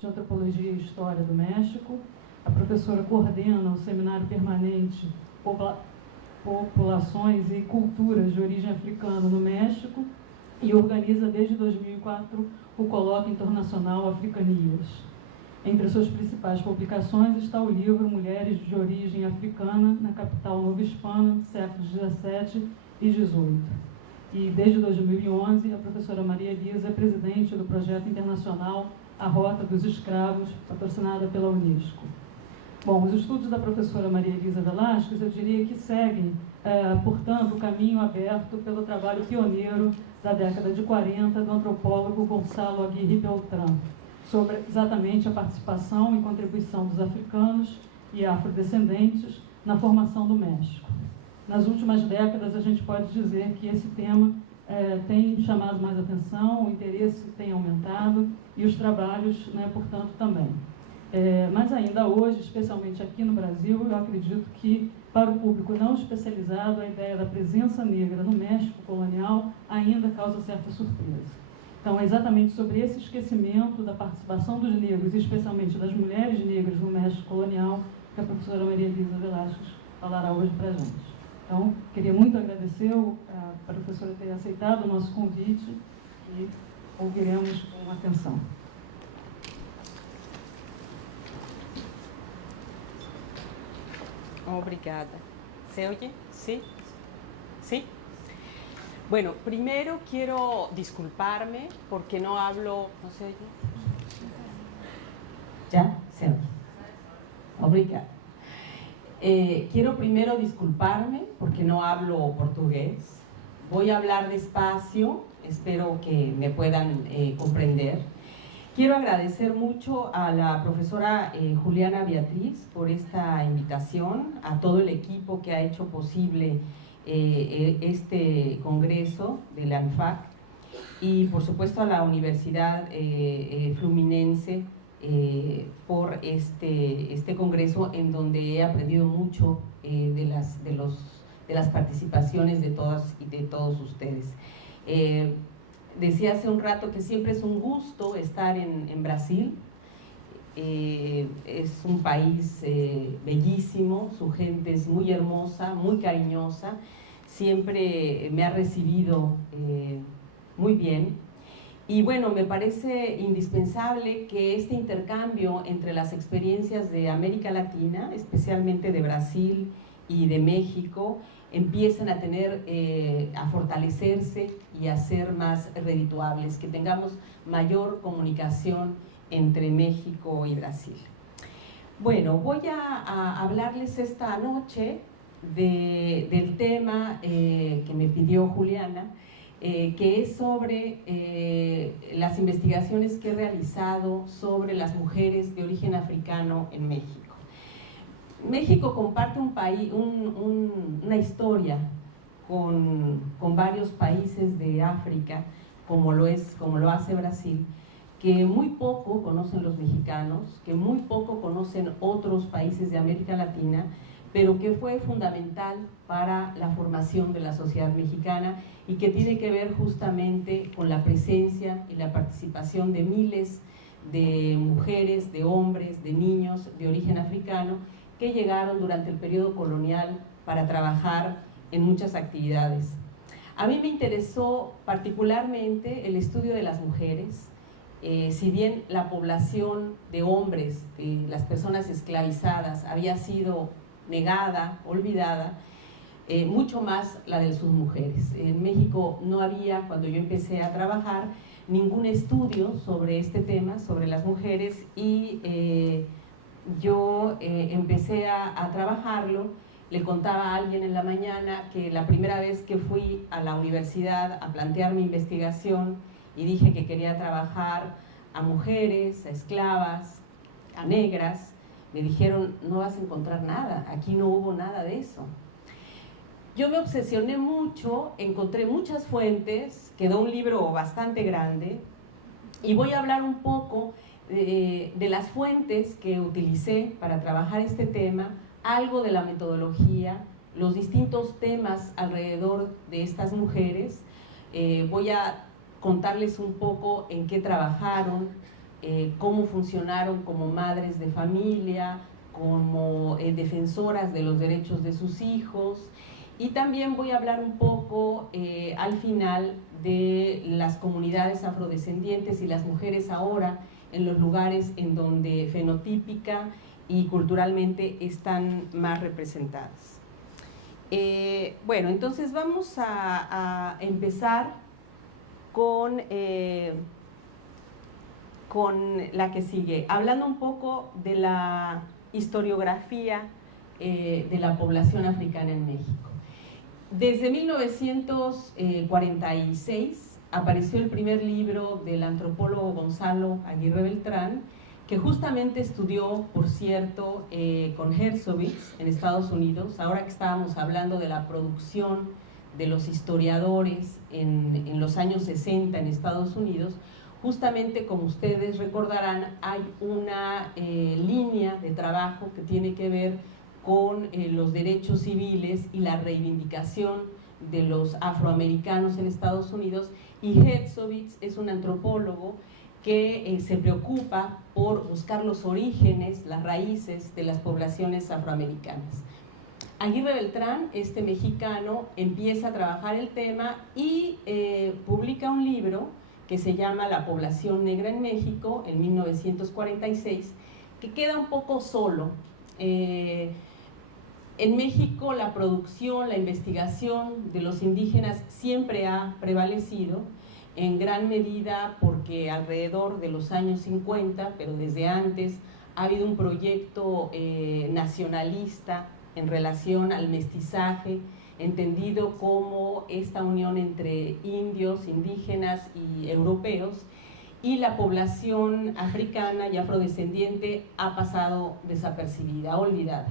de Antropologia e História do México. A professora coordena o Seminário Permanente Populações e Culturas de Origem Africana no México e organiza desde 2004 o Colóquio Internacional Africanias. Entre suas principais publicações está o livro Mulheres de Origem Africana na Capital Novohispana, séculos XVII e XVIII. E desde 2011 a professora Maria Elisa é presidente do projeto internacional A Rota dos Escravos, patrocinada pela Unesco. Bom, os estudos da professora Maria Elisa Velasquez, eu diria que seguem, portanto, o caminho aberto pelo trabalho pioneiro da década de 40 do antropólogo Gonçalo Aguirre Beltrán, sobre exatamente a participação e contribuição dos africanos e afrodescendentes na formação do México. Nas últimas décadas, a gente pode dizer que esse tema tem chamado mais atenção, o interesse tem aumentado e os trabalhos, portanto, também. Mas ainda hoje, especialmente aqui no Brasil, eu acredito que, para o público não especializado, a ideia da presença negra no México colonial ainda causa certa surpresa. Então, é exatamente sobre esse esquecimento da participação dos negros, e especialmente das mulheres negras no México colonial, que a professora Maria Elisa Velasquez falará hoje para a gente. Então, queria muito agradecer a professora ter aceitado o nosso convite e ouviremos com atenção. Obrigada. ¿Se oye? ¿Sí? ¿Sí? Bueno, primero quiero disculparme porque no hablo... ¿No se oye? ¿Ya? Se oye. Obrigada. Quiero primero disculparme porque no hablo portugués. Voy a hablar despacio, espero que me puedan comprender. Quiero agradecer mucho a la profesora Juliana Beatriz por esta invitación, a todo el equipo que ha hecho posible este congreso de la ANFAC y por supuesto a la Universidad Fluminense por este congreso en donde he aprendido mucho de las participaciones de todas y de todos ustedes. Decía hace un rato que siempre es un gusto estar en Brasil. Es un país bellísimo, su gente es muy hermosa, muy cariñosa, siempre me ha recibido muy bien. Y bueno, me parece indispensable que este intercambio entre las experiencias de América Latina, especialmente de Brasil y de México, empiecen a a fortalecerse y a ser más redituables, que tengamos mayor comunicación entre México y Brasil. Bueno, voy a hablarles esta noche del tema que me pidió Juliana, que es sobre las investigaciones que he realizado sobre las mujeres de origen africano en México. México comparte una historia con varios países de África, como lo hace Brasil, que muy poco conocen los mexicanos, que muy poco conocen otros países de América Latina, pero que fue fundamental para la formación de la sociedad mexicana y que tiene que ver justamente con la presencia y la participación de miles de mujeres, de hombres, de niños de origen africano que llegaron durante el periodo colonial para trabajar en muchas actividades. A mí me interesó particularmente el estudio de las mujeres. Si bien la población de hombres, de las personas esclavizadas, había sido negada, olvidada, mucho más la de sus mujeres. En México no había, cuando yo empecé a trabajar, ningún estudio sobre este tema, sobre las mujeres, y yo empecé a trabajarlo. Le contaba a alguien en la mañana que la primera vez que fui a la universidad a plantear mi investigación y dije que quería trabajar a mujeres, a esclavas, a negras, me dijeron: no vas a encontrar nada, aquí no hubo nada de eso. Yo me obsesioné mucho, encontré muchas fuentes, quedó un libro bastante grande, y voy a hablar un poco de las fuentes que utilicé para trabajar este tema, algo de la metodología, los distintos temas alrededor de estas mujeres. Voy a contarles un poco en qué trabajaron, cómo funcionaron como madres de familia, como defensoras de los derechos de sus hijos, y también voy a hablar un poco al final de las comunidades afrodescendientes y las mujeres ahora en los lugares en donde fenotípica y culturalmente están más representadas. Bueno, entonces vamos a empezar con la que sigue, hablando un poco de la historiografía de la población africana en México. Desde 1946 apareció el primer libro del antropólogo Gonzalo Aguirre Beltrán, que justamente estudió, por cierto, con Herzovitz en Estados Unidos. Ahora que estábamos hablando de la producción de los historiadores en los años 60 en Estados Unidos, justamente, como ustedes recordarán, hay una línea de trabajo que tiene que ver con los derechos civiles y la reivindicación de los afroamericanos en Estados Unidos, y Herzovitz es un antropólogo que se preocupa por buscar los orígenes, las raíces de las poblaciones afroamericanas. Aguirre Beltrán, este mexicano, empieza a trabajar el tema y publica un libro que se llama La población negra en México, en 1946, que queda un poco solo. En México la producción, la investigación de los indígenas siempre ha prevalecido, en gran medida porque alrededor de los años 50, pero desde antes, ha habido un proyecto nacionalista en relación al mestizaje, entendido como esta unión entre indios, indígenas y europeos, y la población africana y afrodescendiente ha pasado desapercibida, olvidada.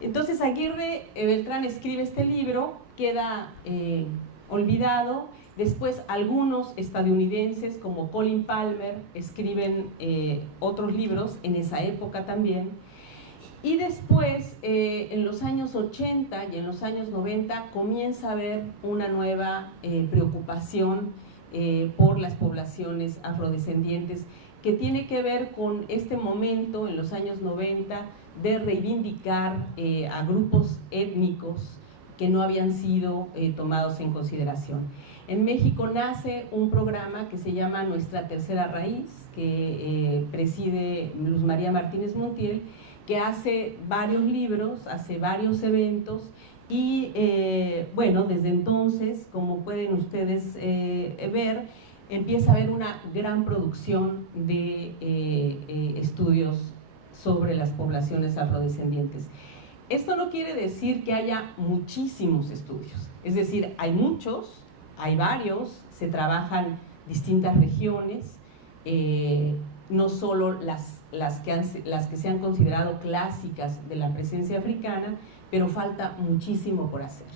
Entonces Aguirre Beltrán escribe este libro, queda olvidado. Después algunos estadounidenses como Colin Palmer escriben otros libros en esa época también. Y después, en los años 80 y en los años 90, comienza a haber una nueva preocupación por las poblaciones afrodescendientes, que tiene que ver con este momento en los años 90 de reivindicar a grupos étnicos que no habían sido tomados en consideración. En México nace un programa que se llama Nuestra Tercera Raíz, que preside Luz María Martínez Montiel, que hace varios libros, hace varios eventos, y bueno, desde entonces, como pueden ustedes ver, empieza a haber una gran producción de estudios sobre las poblaciones afrodescendientes. Esto no quiere decir que haya muchísimos estudios, es decir, hay muchos, hay varios, se trabajan distintas regiones, no solo las que se han considerado clásicas de la presencia africana, pero falta muchísimo por hacer.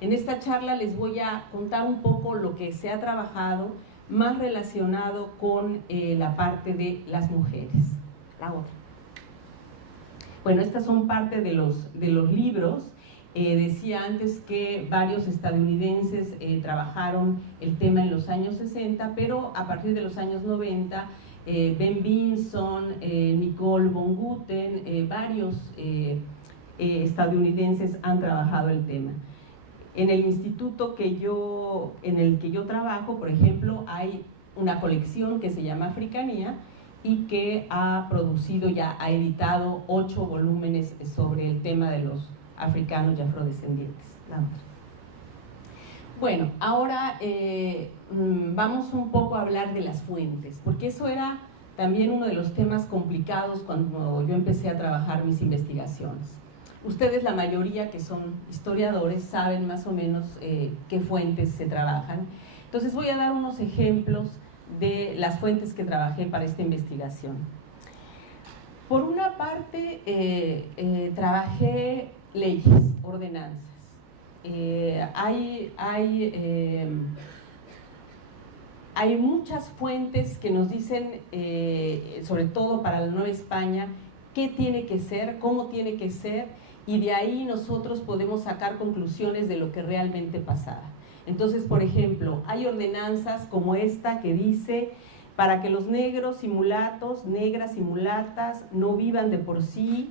En esta charla les voy a contar un poco lo que se ha trabajado más relacionado con la parte de las mujeres. La otra. Bueno, estas son parte de los libros. Decía antes que varios estadounidenses trabajaron el tema en los años 60, pero a partir de los años 90, Ben Vinson, Nicole von Guten, varios estadounidenses han trabajado el tema. En el instituto en el que yo trabajo, por ejemplo, hay una colección que se llama Africanía y que ha editado 8 volúmenes sobre el tema de los africanos y afrodescendientes. Bueno, ahora vamos un poco a hablar de las fuentes, porque eso era también uno de los temas complicados cuando yo empecé a trabajar mis investigaciones. Ustedes, la mayoría que son historiadores, saben más o menos qué fuentes se trabajan. Entonces voy a dar unos ejemplos de las fuentes que trabajé para esta investigación. Por una parte, trabajé leyes, ordenanzas. Hay muchas fuentes que nos dicen, sobre todo para la Nueva España, qué tiene que ser, cómo tiene que ser, y de ahí nosotros podemos sacar conclusiones de lo que realmente pasaba. Entonces, por ejemplo, hay ordenanzas como esta que dice para que los negros y mulatos, negras y mulatas, no vivan de por sí,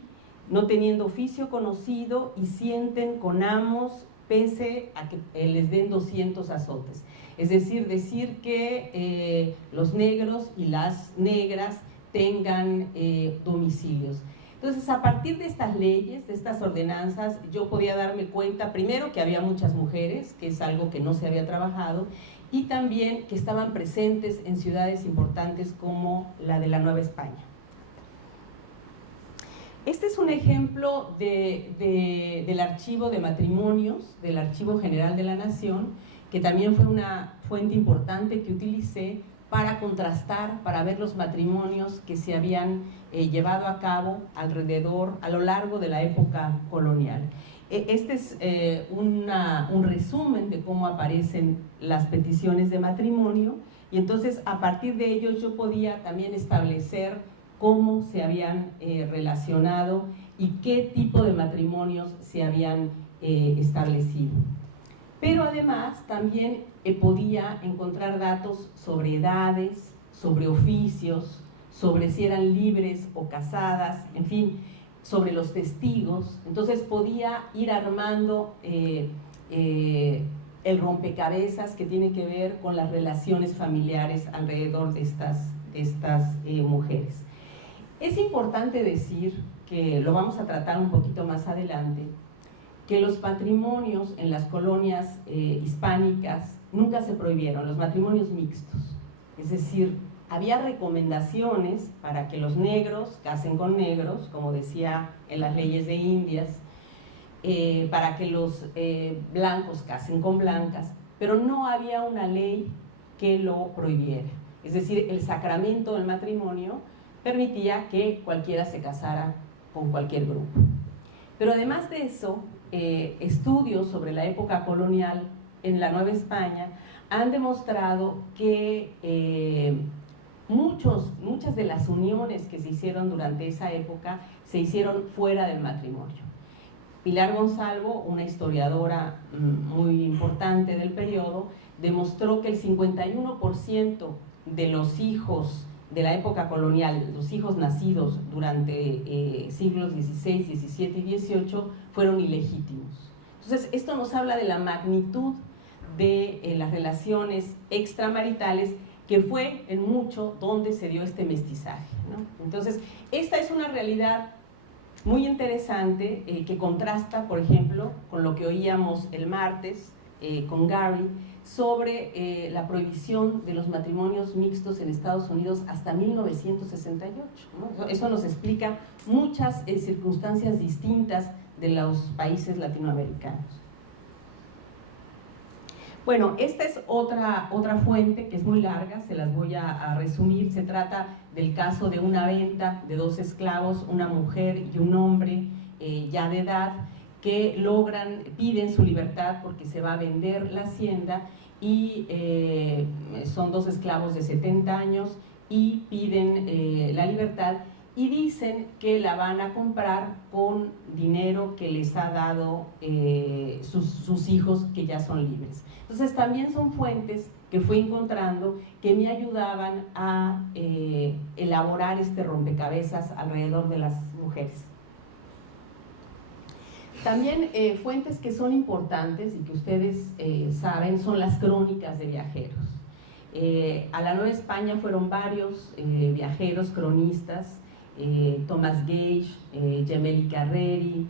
no teniendo oficio conocido y sienten con amos pese a que les den 200 azotes. Es decir que los negros y las negras tengan domicilios. Entonces, a partir de estas leyes, de estas ordenanzas, yo podía darme cuenta, primero, que había muchas mujeres, que es algo que no se había trabajado, y también que estaban presentes en ciudades importantes como la de la Nueva España. Este es un ejemplo del archivo de matrimonios, del Archivo General de la Nación, que también fue una fuente importante que utilicé para contrastar, para ver los matrimonios que se habían llevado a cabo a lo largo de la época colonial. Este es un resumen de cómo aparecen las peticiones de matrimonio, y entonces a partir de ellos yo podía también establecer cómo se habían relacionado y qué tipo de matrimonios se habían establecido. Pero además también podía encontrar datos sobre edades, sobre oficios, sobre si eran libres o casadas, en fin, sobre los testigos. Entonces podía ir armando el rompecabezas que tiene que ver con las relaciones familiares alrededor de estas mujeres. Es importante decir, que lo vamos a tratar un poquito más adelante, que los matrimonios en las colonias hispánicas nunca se prohibieron, los matrimonios mixtos. Es decir, había recomendaciones para que los negros casen con negros, como decía en las leyes de Indias, para que los blancos casen con blancas, pero no había una ley que lo prohibiera. Es decir, el sacramento del matrimonio permitía que cualquiera se casara con cualquier grupo. Pero además de eso, estudios sobre la época colonial en la Nueva España han demostrado que muchas de las uniones que se hicieron durante esa época se hicieron fuera del matrimonio. Pilar Gonzalvo, una historiadora muy importante del periodo, demostró que el 51% de los hijos de la época colonial, los hijos nacidos durante siglos XVI, XVII y XVIII, fueron ilegítimos. Entonces, esto nos habla de la magnitud de las relaciones extramaritales, que fue en mucho donde se dio este mestizaje, ¿no? Entonces, esta es una realidad muy interesante que contrasta, por ejemplo, con lo que oíamos el martes con Gary, sobre la prohibición de los matrimonios mixtos en Estados Unidos hasta 1968, ¿no? Eso nos explica muchas circunstancias distintas de los países latinoamericanos. Bueno, esta es otra fuente que es muy larga, se las voy a resumir. Se trata del caso de una venta de dos esclavos, una mujer y un hombre ya de edad, que piden su libertad porque se va a vender la hacienda, y son dos esclavos de 70 años y piden la libertad, y dicen que la van a comprar con dinero que les ha dado sus hijos, que ya son libres. Entonces también son fuentes que fui encontrando que me ayudaban a elaborar este rompecabezas alrededor de las mujeres. También fuentes que son importantes y que ustedes saben son las crónicas de viajeros. A la Nueva España fueron varios viajeros cronistas, Thomas Gage, Gemelli Carreri,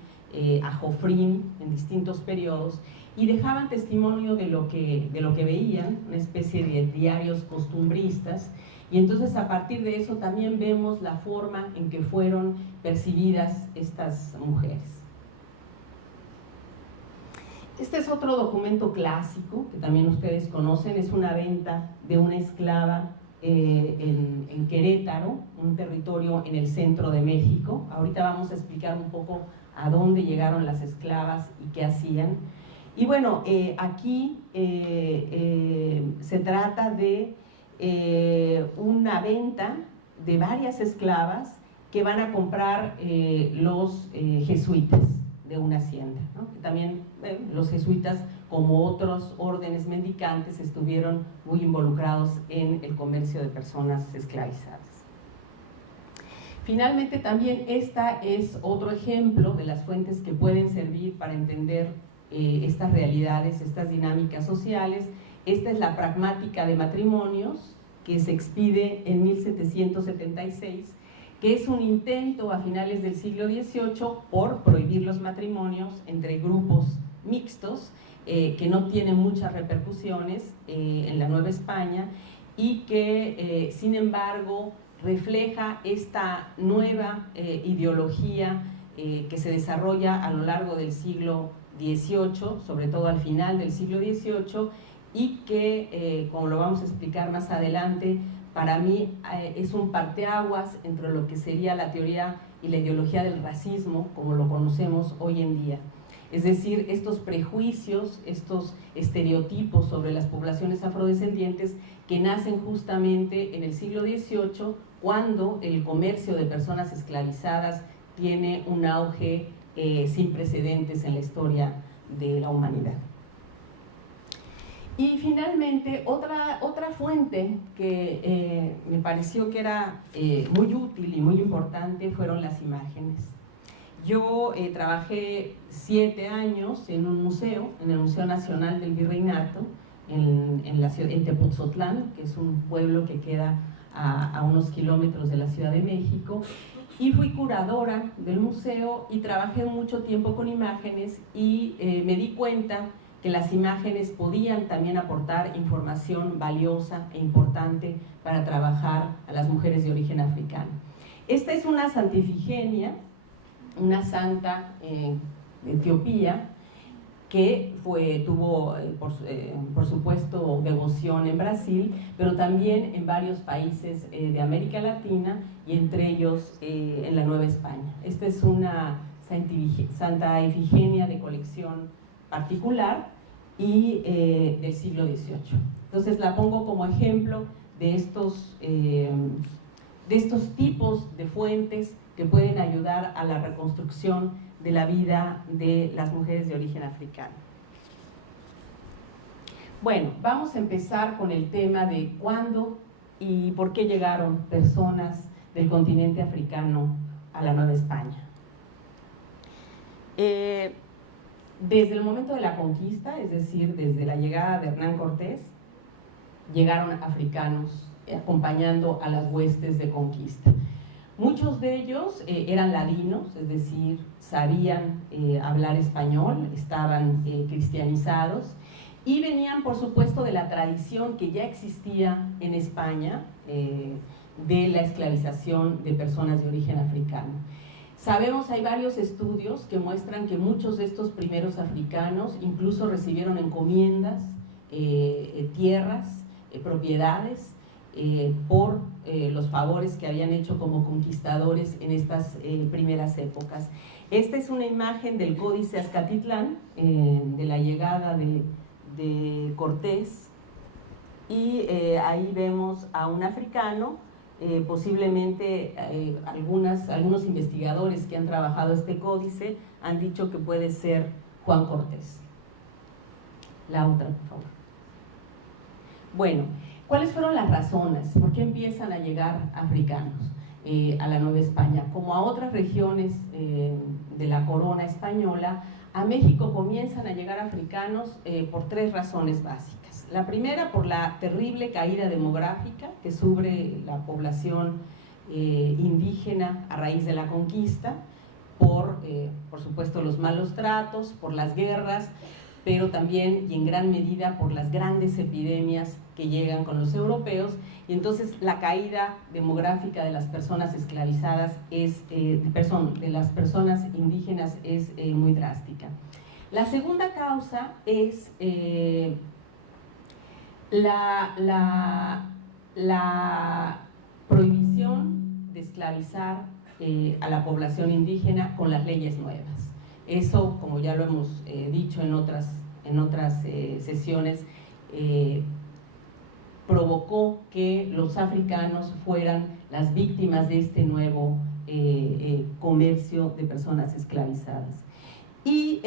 a Joffrin, en distintos periodos, y dejaban testimonio de lo que veían, una especie de diarios costumbristas. Y entonces a partir de eso también vemos la forma en que fueron percibidas estas mujeres. Este es otro documento clásico que también ustedes conocen, es una venta de una esclava en Querétaro, un territorio en el centro de México. Ahorita vamos a explicar un poco a dónde llegaron las esclavas y qué hacían. Y bueno, aquí se trata de una venta de varias esclavas que van a comprar los jesuitas de una hacienda, ¿no? También los jesuitas como otros órdenes mendicantes, estuvieron muy involucrados en el comercio de personas esclavizadas. Finalmente, también esta es otro ejemplo de las fuentes que pueden servir para entender estas realidades, estas dinámicas sociales. Esta es la Pragmática de Matrimonios, que se expide en 1776, que es un intento a finales del siglo XVIII por prohibir los matrimonios entre grupos mixtos, que no tienen muchas repercusiones en la Nueva España y que, sin embargo, refleja esta nueva ideología que se desarrolla a lo largo del siglo XVIII, sobre todo al final del siglo XVIII, y que, como lo vamos a explicar más adelante, para mí es un parteaguas entre lo que sería la teoría y la ideología del racismo, como lo conocemos hoy en día. Es decir, estos prejuicios, estos estereotipos sobre las poblaciones afrodescendientes que nacen justamente en el siglo XVIII, cuando el comercio de personas esclavizadas tiene un auge sin precedentes en la historia de la humanidad. Y finalmente, otra fuente que me pareció que era muy útil y muy importante fueron las imágenes. Yo trabajé 7 años en un museo, en el Museo Nacional del Virreinato, en Tepoztlán, que es un pueblo que queda a unos kilómetros de la Ciudad de México, y fui curadora del museo y trabajé mucho tiempo con imágenes y me di cuenta que las imágenes podían también aportar información valiosa e importante para trabajar a las mujeres de origen africano. Esta es una Santa Ifigenia, una santa de Etiopía, que tuvo, por supuesto, devoción en Brasil, pero también en varios países de América Latina y entre ellos en la Nueva España. Esta es una Santa Ifigenia de colección particular y del siglo XVIII. Entonces la pongo como ejemplo de estos tipos de fuentes que pueden ayudar a la reconstrucción de la vida de las mujeres de origen africano. Bueno, vamos a empezar con el tema de cuándo y por qué llegaron personas del continente africano a la Nueva España. Desde el momento de la conquista, es decir, desde la llegada de Hernán Cortés, llegaron africanos acompañando a las huestes de conquista. Muchos de ellos eran ladinos, es decir, sabían hablar español, estaban cristianizados y venían, por supuesto, de la tradición que ya existía en España de la esclavización de personas de origen africano. Sabemos, hay varios estudios que muestran que muchos de estos primeros africanos incluso recibieron encomiendas, tierras, propiedades, por los favores que habían hecho como conquistadores en estas primeras épocas. Esta es una imagen del Códice Azcatitlán, de la llegada de Cortés, y ahí vemos a un africano, posiblemente algunos investigadores que han trabajado este códice han dicho que puede ser Juan Cortés. La otra, por favor. Bueno, ¿cuáles fueron las razones? ¿Por qué empiezan a llegar africanos a la Nueva España? Como a otras regiones de la corona española, a México comienzan a llegar africanos por 3 razones básicas. La primera, por la terrible caída demográfica que sufre la población indígena a raíz de la conquista, por supuesto, los malos tratos, por las guerras, pero también y en gran medida por las grandes epidemias que llegan con los europeos, y entonces la caída demográfica de las personas esclavizadas de las personas indígenas es muy drástica. La segunda causa es la prohibición de esclavizar a la población indígena con las leyes nuevas. Eso, como ya lo hemos dicho en otras sesiones, provocó que los africanos fueran las víctimas de este nuevo comercio de personas esclavizadas. Y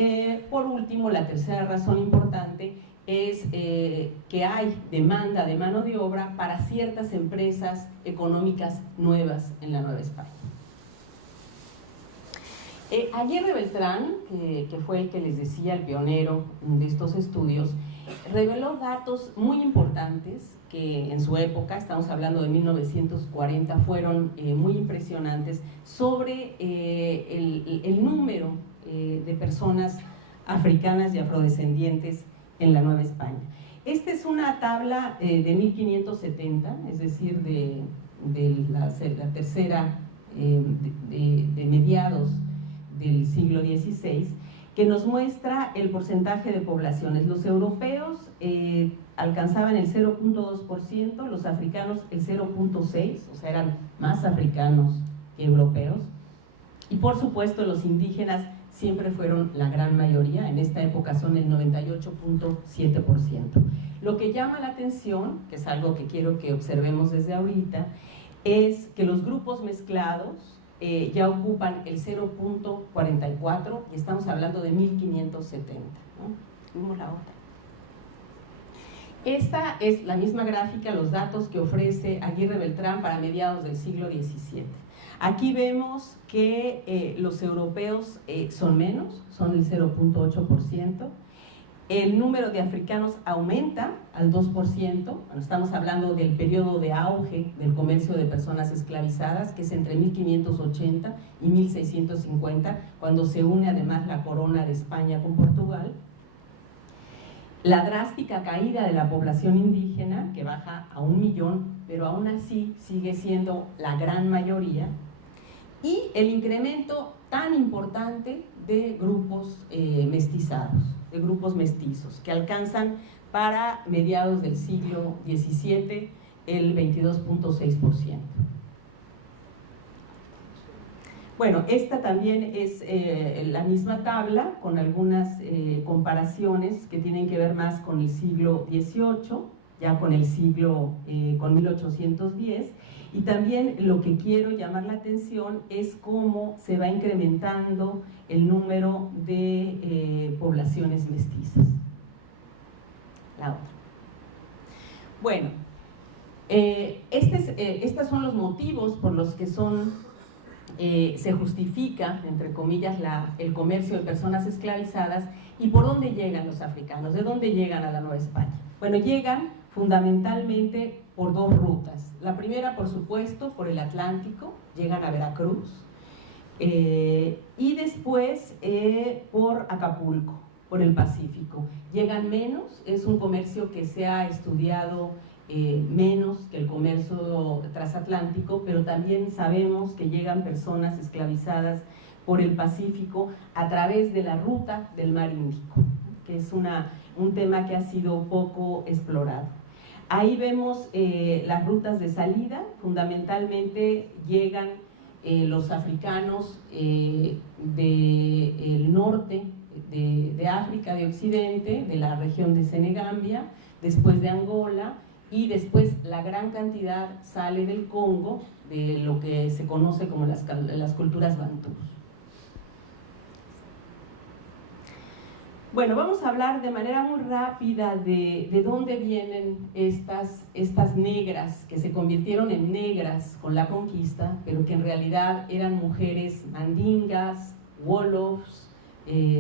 por último, la tercera razón importante es que hay demanda de mano de obra para ciertas empresas económicas nuevas en la Nueva España. Aguirre Beltrán, que fue el que les decía, el pionero de estos estudios, reveló datos muy importantes que en su época, estamos hablando de 1940, fueron muy impresionantes sobre el número de personas africanas y afrodescendientes en la Nueva España. Esta es una tabla de 1570, es decir, de la tercera, de mediados del siglo XVI, que nos muestra el porcentaje de poblaciones. Los europeos alcanzaban el 0.2%, los africanos el 0.6%, o sea, eran más africanos que europeos. Y por supuesto los indígenas siempre fueron la gran mayoría, en esta época son el 98.7%. Lo que llama la atención, que es algo que quiero que observemos desde ahorita, es que los grupos mezclados ya ocupan el 0.44 y estamos hablando de 1570, ¿no? Vimos la otra. Esta es la misma gráfica, los datos que ofrece Aguirre Beltrán para mediados del siglo XVII. Aquí vemos que los europeos son menos, son el 0.8%. El número de africanos aumenta al 2%, bueno, estamos hablando del periodo de auge del comercio de personas esclavizadas, que es entre 1580 y 1650, cuando se une además la corona de España con Portugal. La drástica caída de la población indígena, que baja a 1 millón, pero aún así sigue siendo la gran mayoría, y el incremento tan importante de grupos mestizados, de grupos mestizos, que alcanzan para mediados del siglo XVII el 22.6%. Bueno, esta también es la misma tabla, con algunas comparaciones que tienen que ver más con el siglo XVIII, ya con el siglo, con 1810, y también lo que quiero llamar la atención es cómo se va incrementando el número de poblaciones mestizas. La otra. Bueno, estos son los motivos por los que se justifica, entre comillas, el comercio de personas esclavizadas. ¿Y por dónde llegan los africanos? ¿De dónde llegan a la Nueva España? Bueno, llegan fundamentalmente por dos rutas. La primera, por supuesto, por el Atlántico, llegan a Veracruz, y después por Acapulco, por el Pacífico. Llegan menos, es un comercio que se ha estudiado menos que el comercio transatlántico, pero también sabemos que llegan personas esclavizadas por el Pacífico a través de la ruta del mar Índico, que es un tema que ha sido poco explorado. Ahí vemos las rutas de salida. Fundamentalmente llegan los africanos del norte de África, de Occidente, de la región de Senegambia, después de Angola, y después la gran cantidad sale del Congo, de lo que se conoce como las culturas bantús. Bueno, vamos a hablar de manera muy rápida de dónde vienen estas negras, que se convirtieron en negras con la conquista, pero que en realidad eran mujeres mandingas, wolofs,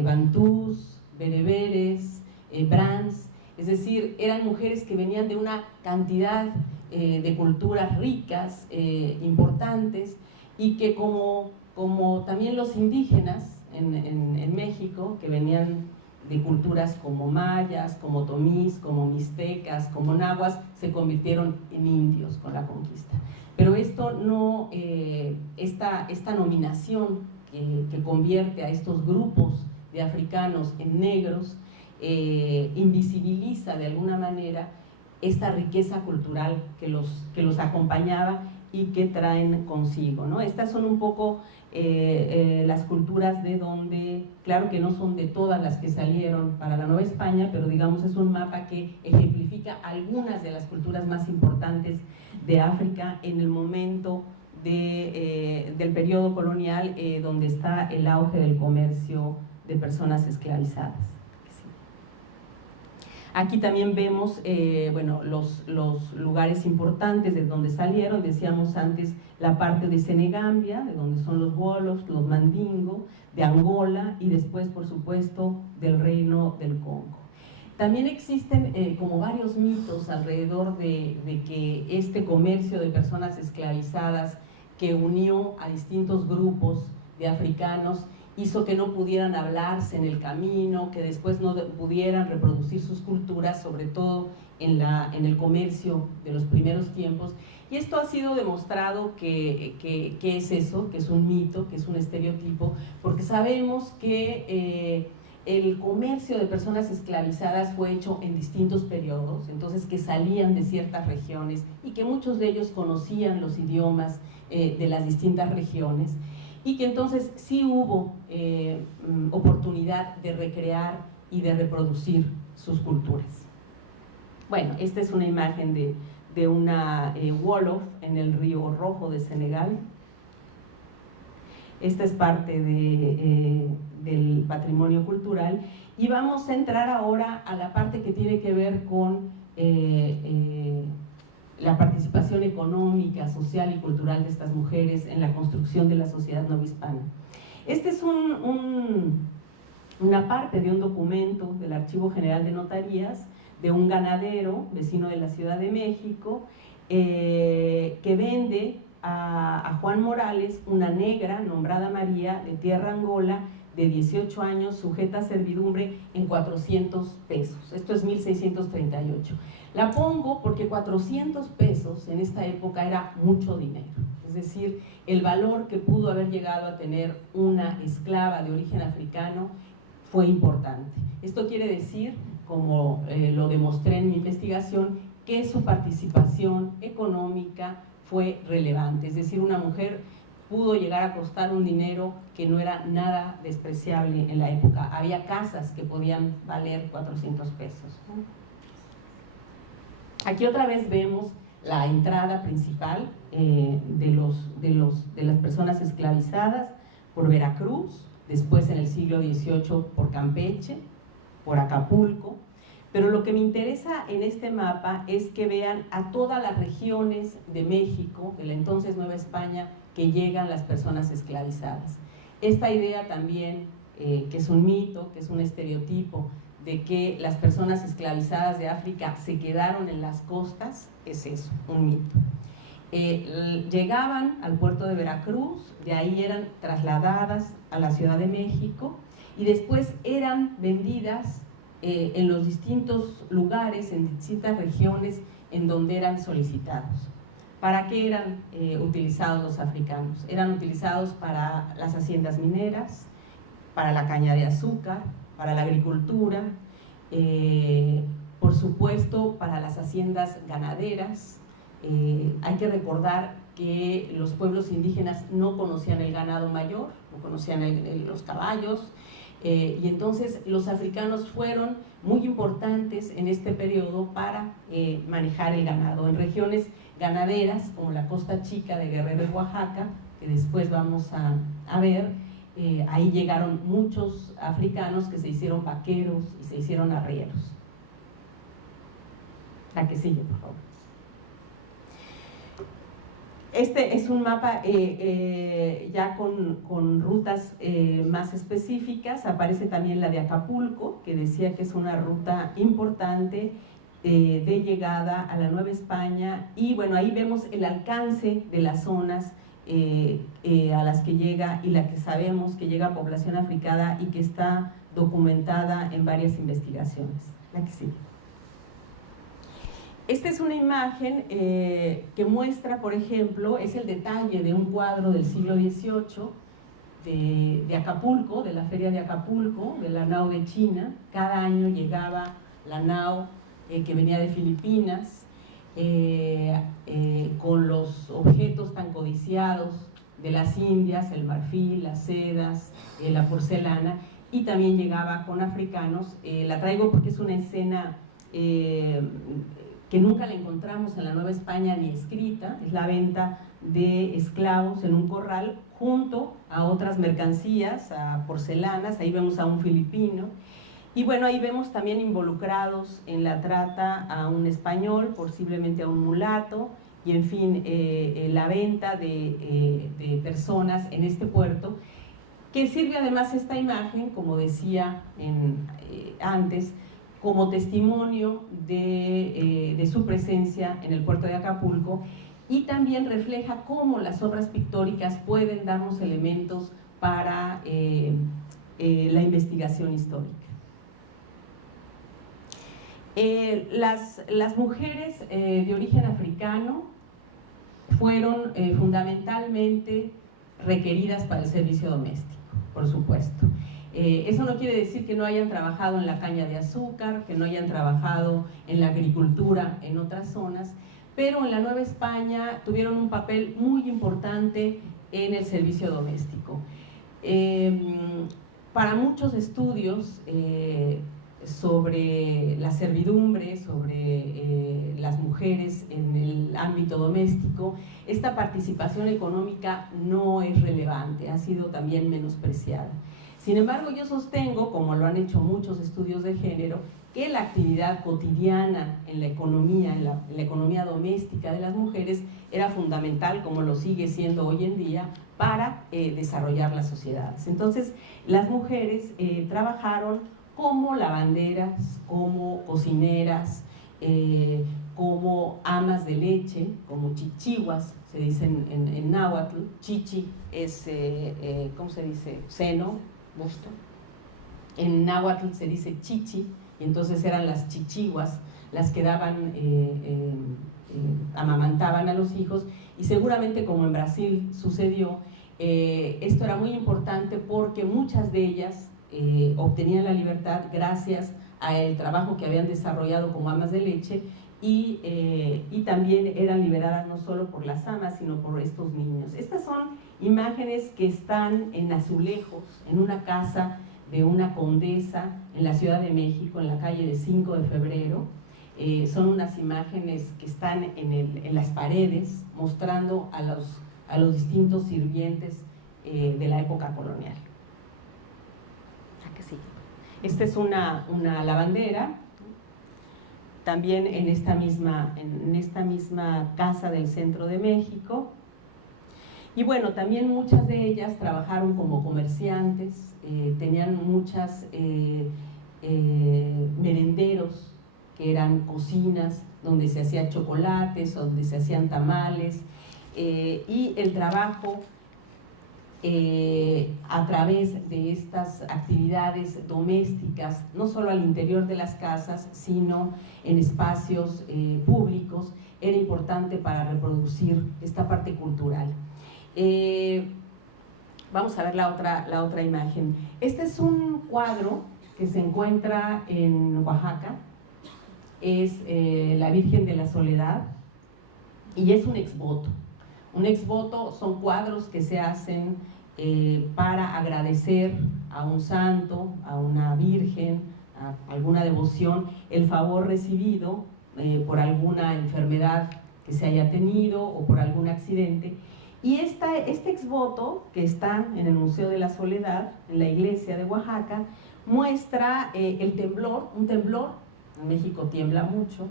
bantús, bereberes, brans, es decir, eran mujeres que venían de una cantidad de culturas ricas, importantes, y que como también los indígenas en México, que venían de culturas como mayas, como otomís, como mixtecas, como nahuas, se convirtieron en indios con la conquista. Pero esto no, esta nominación que convierte a estos grupos de africanos en negros, invisibiliza de alguna manera esta riqueza cultural que los acompañaba y que traen consigo, ¿no? Estas son un poco las culturas de donde, claro que no son de todas las que salieron para la Nueva España, pero digamos es un mapa que ejemplifica algunas de las culturas más importantes de África en el momento del periodo colonial, donde está el auge del comercio de personas esclavizadas. Aquí también vemos bueno, los lugares importantes de donde salieron. Decíamos antes la parte de Senegambia, de donde son los Wolofs, los Mandingo, de Angola y después, por supuesto, del Reino del Congo. También existen como varios mitos alrededor de que este comercio de personas esclavizadas que unió a distintos grupos de africanos hizo que no pudieran hablarse en el camino, que después no pudieran reproducir sus culturas, sobre todo en el comercio de los primeros tiempos. Y esto ha sido demostrado que es eso, que es un mito, que es un estereotipo, porque sabemos que el comercio de personas esclavizadas fue hecho en distintos periodos, entonces que salían de ciertas regiones y que muchos de ellos conocían los idiomas de las distintas regiones, y que entonces sí hubo oportunidad de recrear y de reproducir sus culturas. Bueno, esta es una imagen de una Wolof en el río Rojo de Senegal. Esta es parte del patrimonio cultural, y vamos a entrar ahora a la parte que tiene que ver con la participación económica, social y cultural de estas mujeres en la construcción de la sociedad novohispana. Este es una parte de un documento del Archivo General de Notarías de un ganadero vecino de la Ciudad de México que vende a Juan Morales una negra nombrada María de tierra Angola de 18 años sujeta a servidumbre en 400 pesos. Esto es 1638. La pongo porque 400 pesos en esta época era mucho dinero. Es decir, el valor que pudo haber llegado a tener una esclava de origen africano fue importante. Esto quiere decir, como lo demostré en mi investigación, que su participación económica fue relevante. Es decir, una mujer pudo llegar a costar un dinero que no era nada despreciable en la época. Había casas que podían valer 400 pesos. Aquí otra vez vemos la entrada principal de las personas esclavizadas por Veracruz, después en el siglo XVIII por Campeche, por Acapulco. Pero lo que me interesa en este mapa es que vean a todas las regiones de México, de la entonces Nueva España, que llegan las personas esclavizadas. Esta idea también, que es un mito, que es un estereotipo, de que las personas esclavizadas de África se quedaron en las costas, es eso, un mito. Llegaban al puerto de Veracruz, de ahí eran trasladadas a la Ciudad de México y después eran vendidas en los distintos lugares, en distintas regiones en donde eran solicitados. ¿Para qué eran utilizados los africanos? Eran utilizados para las haciendas mineras, para la caña de azúcar, para la agricultura, por supuesto para las haciendas ganaderas. Hay que recordar que los pueblos indígenas no conocían el ganado mayor, no conocían los caballos, y entonces los africanos fueron muy importantes en este periodo para manejar el ganado. En regiones ganaderas como la Costa Chica de Guerrero y Oaxaca, que después vamos a ver, ahí llegaron muchos africanos que se hicieron vaqueros y se hicieron arrieros. La que sigue, por favor. Este es un mapa ya con rutas más específicas. Aparece también la de Acapulco, que decía que es una ruta importante de llegada a la Nueva España, y bueno, ahí vemos el alcance de las zonas a las que llega y la que sabemos que llega a población africana y que está documentada en varias investigaciones. La que sigue. Esta es una imagen que muestra, por ejemplo, es el detalle de un cuadro del siglo XVIII de Acapulco, de la feria de Acapulco, de la nao de China. Cada año llegaba la nao que venía de Filipinas, con los objetos tan codiciados de las Indias, el marfil, las sedas, la porcelana, y también llegaba con africanos. La traigo porque es una escena que nunca la encontramos en la Nueva España ni escrita. Es la venta de esclavos en un corral junto a otras mercancías, a porcelanas. Ahí vemos a un filipino. Y bueno, ahí vemos también involucrados en la trata a un español, posiblemente a un mulato, y en fin, la venta de personas en este puerto, que sirve además esta imagen, como decía antes, como testimonio de su presencia en el puerto de Acapulco, y también refleja cómo las obras pictóricas pueden darnos elementos para la investigación histórica. Las mujeres de origen africano fueron fundamentalmente requeridas para el servicio doméstico, por supuesto. Eso no quiere decir que no hayan trabajado en la caña de azúcar, que no hayan trabajado en la agricultura en otras zonas, pero en la Nueva España tuvieron un papel muy importante en el servicio doméstico. Para muchos estudios sobre la servidumbre, sobre las mujeres en el ámbito doméstico, esta participación económica no es relevante, ha sido también menospreciada. Sin embargo, yo sostengo, como lo han hecho muchos estudios de género, que la actividad cotidiana en la economía doméstica de las mujeres era fundamental, como lo sigue siendo hoy en día, para desarrollar las sociedades. Entonces, las mujeres trabajaron como lavanderas, como cocineras, como amas de leche, como chichiguas, se dice en náhuatl. Chichi es, ¿cómo se dice? Seno, busto. En náhuatl se dice chichi, y entonces eran las chichiguas las que daban, amamantaban a los hijos, y seguramente como en Brasil sucedió, esto era muy importante porque muchas de ellas obtenían la libertad gracias al trabajo que habían desarrollado como amas de leche, y también eran liberadas no solo por las amas, sino por estos niños. Estas son imágenes que están en azulejos, en una casa de una condesa en la Ciudad de México, en la calle de 5 de febrero. Son unas imágenes que están en las paredes, mostrando a los distintos sirvientes de la época colonial. Sí. Esta es una lavandera, también en esta misma casa del centro de México. Y bueno, también muchas de ellas trabajaron como comerciantes, tenían muchas merenderos, que eran cocinas donde se hacían chocolates, donde se hacían tamales, y el trabajo a través de estas actividades domésticas, no solo al interior de las casas, sino en espacios públicos, era importante para reproducir esta parte cultural. Vamos a ver la otra imagen. Este es un cuadro que se encuentra en Oaxaca, es la Virgen de la Soledad, y es un exvoto. Un exvoto son cuadros que se hacen para agradecer a un santo, a una virgen, a alguna devoción, el favor recibido por alguna enfermedad que se haya tenido o por algún accidente. Y este exvoto, que está en el Museo de la Soledad, en la iglesia de Oaxaca, muestra el temblor, un temblor, en México tiembla mucho,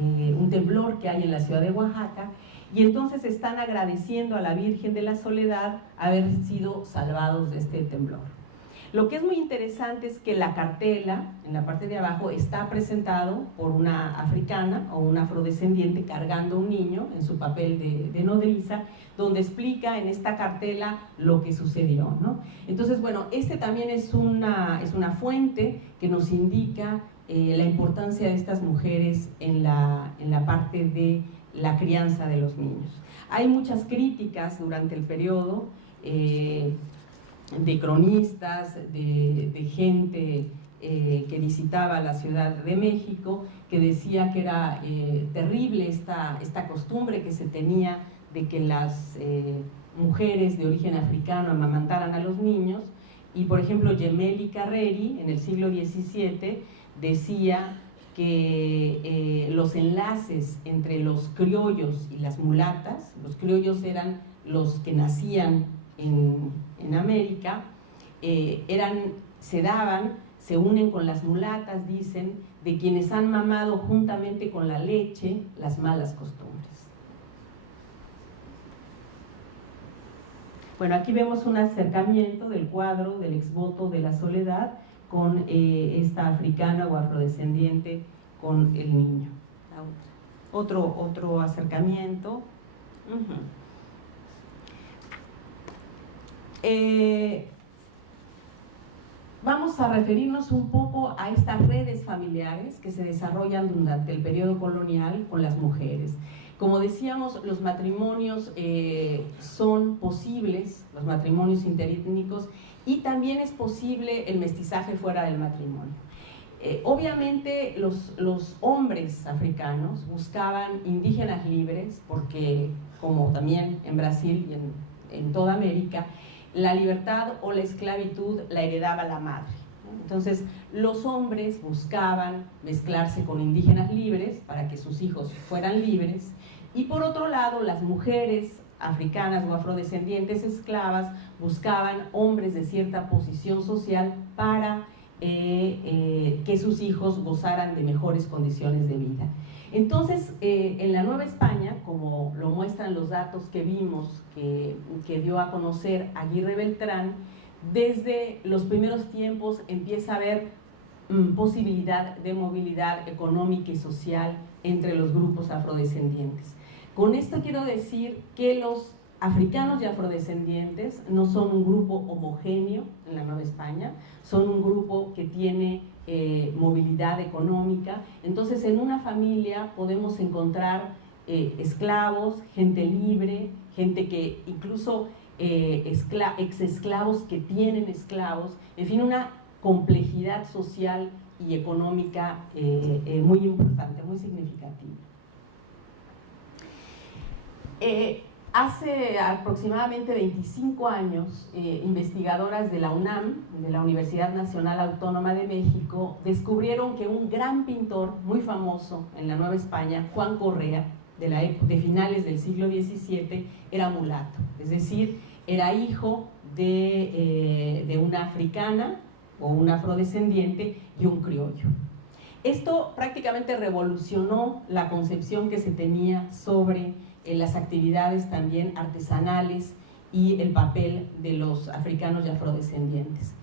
un temblor que hay en la ciudad de Oaxaca, y entonces están agradeciendo a la Virgen de la Soledad haber sido salvados de este temblor. Lo que es muy interesante es que la cartela, en la parte de abajo, está presentado por una africana o un afrodescendiente cargando un niño en su papel de nodriza, donde explica en esta cartela lo que sucedió, ¿no? Entonces, bueno, este también es una fuente que nos indica la importancia de estas mujeres en la parte de la crianza de los niños. Hay muchas críticas durante el periodo de cronistas, de gente que visitaba la Ciudad de México, que decía que era terrible esta costumbre que se tenía de que las mujeres de origen africano amamantaran a los niños. Y por ejemplo, Gemelli Carreri en el siglo XVII decía que los enlaces entre los criollos y las mulatas, los criollos eran los que nacían en América, se unen con las mulatas, dicen, de quienes han mamado juntamente con la leche las malas costumbres. Bueno, aquí vemos un acercamiento del cuadro del exvoto de la soledad con esta africana o afrodescendiente con el niño. Otro acercamiento. Vamos a referirnos un poco a estas redes familiares que se desarrollan durante el periodo colonial con las mujeres. Como decíamos, los matrimonios son posibles, los matrimonios interétnicos, y también es posible el mestizaje fuera del matrimonio. Obviamente los hombres africanos buscaban indígenas libres porque, como también en Brasil y en toda América, la libertad o la esclavitud la heredaba la madre. Entonces los hombres buscaban mezclarse con indígenas libres para que sus hijos fueran libres, y por otro lado las mujeres africanas o afrodescendientes esclavas buscaban hombres de cierta posición social para que sus hijos gozaran de mejores condiciones de vida. Entonces, en la Nueva España, como lo muestran los datos que vimos, que dio a conocer Aguirre Beltrán, desde los primeros tiempos empieza a haber posibilidad de movilidad económica y social entre los grupos afrodescendientes. Con esto quiero decir que los africanos y afrodescendientes no son un grupo homogéneo en la Nueva España, son un grupo que tiene movilidad económica. Entonces en una familia podemos encontrar esclavos, gente libre, gente que incluso exesclavos que tienen esclavos, en fin, una complejidad social y económica muy importante, muy significativa. Hace aproximadamente 25 años, investigadoras de la UNAM, de la Universidad Nacional Autónoma de México, descubrieron que un gran pintor muy famoso en la Nueva España, Juan Correa, de finales del siglo XVII, era mulato, es decir, era hijo de una africana o un afrodescendiente y un criollo. Esto prácticamente revolucionó la concepción que se tenía sobre las actividades también artesanales y el papel de los africanos y afrodescendientes.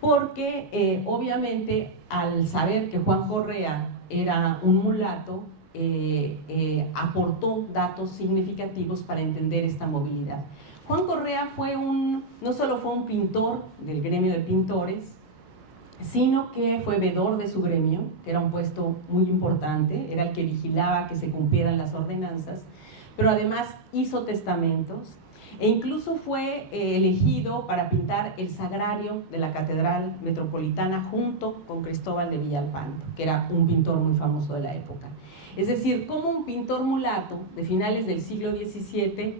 Porque obviamente al saber que Juan Correa era un mulato, aportó datos significativos para entender esta movilidad. Juan Correa no solo fue un pintor del gremio de pintores, sino que fue vedor de su gremio, que era un puesto muy importante, era el que vigilaba que se cumplieran las ordenanzas, pero además hizo testamentos e incluso fue elegido para pintar el sagrario de la Catedral Metropolitana junto con Cristóbal de Villalpando, que era un pintor muy famoso de la época. Es decir, como un pintor mulato de finales del siglo XVII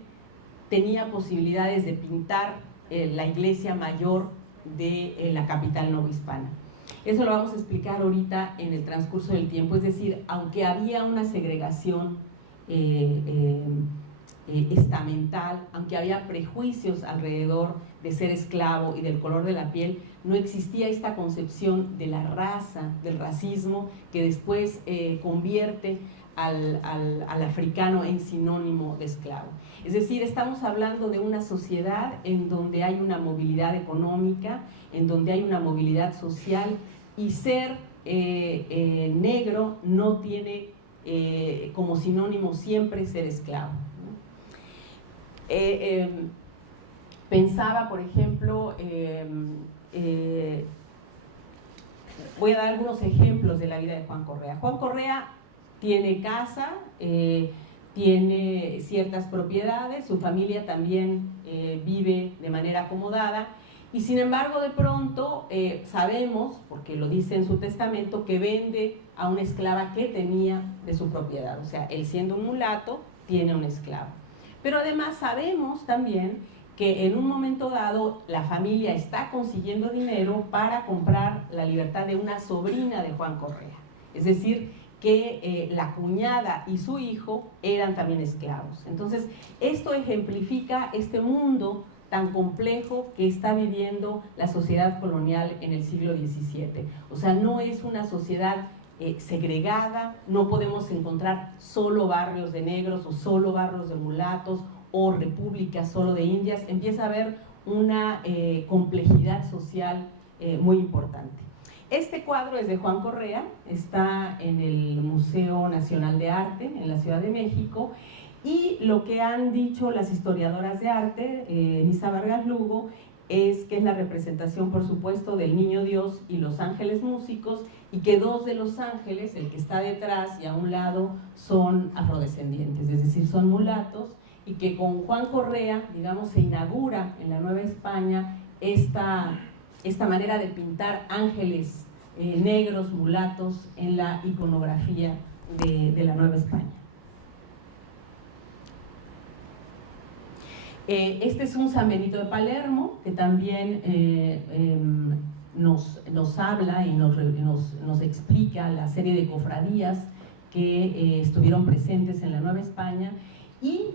tenía posibilidades de pintar la iglesia mayor de la capital novohispana. Eso lo vamos a explicar ahorita en el transcurso del tiempo, es decir, aunque había una segregación estamental, aunque había prejuicios alrededor de ser esclavo y del color de la piel, no existía esta concepción de la raza, del racismo, que después convierte al africano en sinónimo de esclavo. Es decir, estamos hablando de una sociedad en donde hay una movilidad económica, en donde hay una movilidad social, y ser negro no tiene como sinónimo siempre ser esclavo. Pensaba, por ejemplo, voy a dar algunos ejemplos de la vida de Juan Correa. Juan Correa tiene casa, tiene ciertas propiedades, su familia también vive de manera acomodada, y sin embargo de pronto sabemos, porque lo dice en su testamento, que vende a una esclava que tenía de su propiedad. O sea, él siendo un mulato tiene un esclavo. Pero además sabemos también que en un momento dado la familia está consiguiendo dinero para comprar la libertad de una sobrina de Juan Correa. Es decir, que la cuñada y su hijo eran también esclavos. Entonces, esto ejemplifica este mundo tan complejo que está viviendo la sociedad colonial en el siglo XVII. O sea, no es una sociedad segregada, no podemos encontrar solo barrios de negros o solo barrios de mulatos o repúblicas solo de indias. Empieza a haber una complejidad social muy importante. Este cuadro es de Juan Correa, está en el Museo Nacional de Arte en la Ciudad de México, y lo que han dicho las historiadoras de arte, Nisa Vargas Lugo, es que es la representación, por supuesto, del Niño Dios y los ángeles músicos, y que dos de los ángeles, el que está detrás y a un lado, son afrodescendientes, es decir, son mulatos, y que con Juan Correa, digamos, se inaugura en la Nueva España esta manera de pintar ángeles negros, mulatos, en la iconografía de la Nueva España. Este es un San Benito de Palermo, que también nos habla y nos explica la serie de cofradías que estuvieron presentes en la Nueva España. Y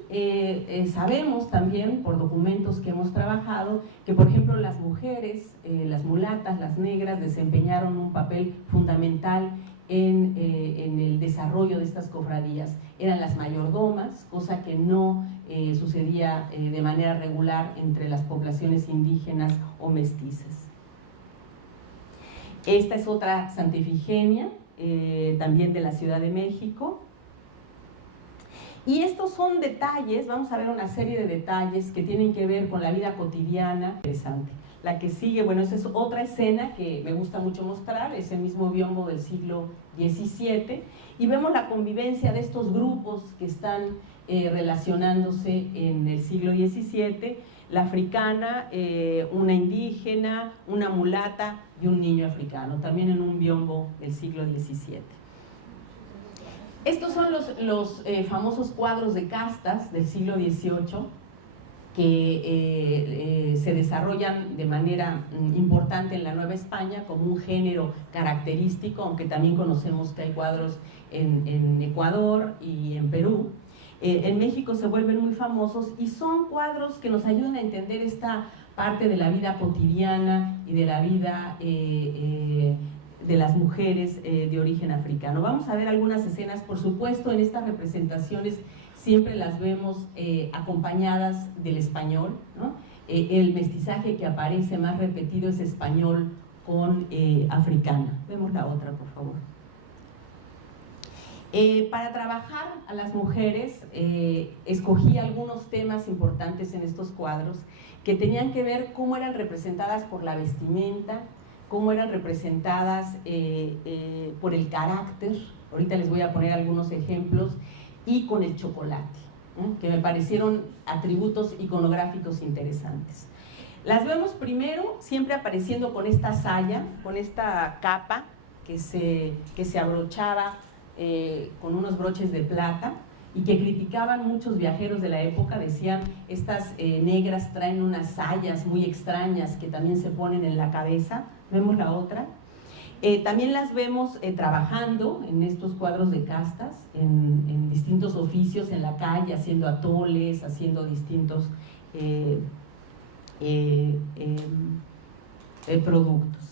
sabemos también, por documentos que hemos trabajado, que por ejemplo las mujeres, las mulatas, las negras, desempeñaron un papel fundamental en el desarrollo de estas cofradías. Eran las mayordomas, cosa que no sucedía de manera regular entre las poblaciones indígenas o mestizas. Esta es otra Santa Ifigenia, también de la Ciudad de México. Y estos son detalles, vamos a ver una serie de detalles que tienen que ver con la vida cotidiana. Interesante. La que sigue, bueno, esa es otra escena que me gusta mucho mostrar, es el mismo biombo del siglo XVII, y vemos la convivencia de estos grupos que están relacionándose en el siglo XVII, la africana, una indígena, una mulata y un niño africano, también en un biombo del siglo XVII. Estos son los famosos cuadros de castas del siglo XVIII, que se desarrollan de manera importante en la Nueva España como un género característico, aunque también conocemos que hay cuadros en Ecuador y en Perú. En México se vuelven muy famosos y son cuadros que nos ayudan a entender esta parte de la vida cotidiana y de la vida de las mujeres de origen africano. Vamos a ver algunas escenas, por supuesto, en estas representaciones siempre las vemos acompañadas del español, ¿no? El mestizaje que aparece más repetido es español con africana. Vemos la otra, por favor. Para trabajar a las mujeres, escogí algunos temas importantes en estos cuadros que tenían que ver cómo eran representadas por la vestimenta, cómo eran representadas por el carácter. Ahorita les voy a poner algunos ejemplos, y con el chocolate, que me parecieron atributos iconográficos interesantes. Las vemos primero siempre apareciendo con esta saya, con esta capa que se abrochaba con unos broches de plata, y que criticaban muchos viajeros de la época. Decían, estas negras traen unas sayas muy extrañas que también se ponen en la cabeza. Vemos la otra. También las vemos trabajando en estos cuadros de castas, en distintos oficios en la calle, haciendo atoles, haciendo distintos productos.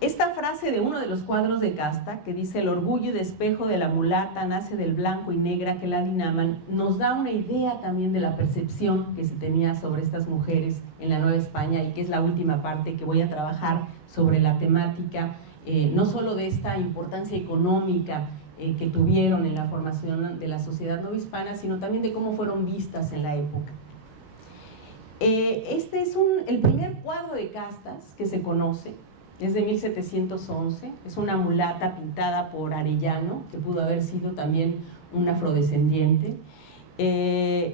Esta frase de uno de los cuadros de casta, que dice: el orgullo y despejo de la mulata nace del blanco y negra que la dinaman, nos da una idea también de la percepción que se tenía sobre estas mujeres en la Nueva España, y que es la última parte que voy a trabajar sobre la temática, no solo de esta importancia económica que tuvieron en la formación de la sociedad novohispana, sino también de cómo fueron vistas en la época. Este es el primer cuadro de castas que se conoce. Es de 1711, es una mulata pintada por Arellano, que pudo haber sido también un afrodescendiente.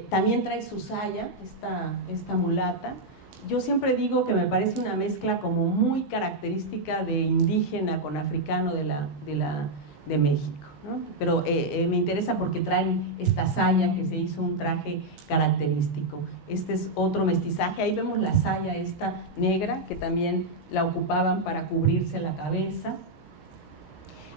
También trae su saya, esta mulata. Yo siempre digo que me parece una mezcla como muy característica de indígena con africano de México, ¿no? Pero me interesa porque traen esta saya que se hizo un traje característico. Este es otro mestizaje. Ahí vemos la saya esta negra, que también la ocupaban para cubrirse la cabeza.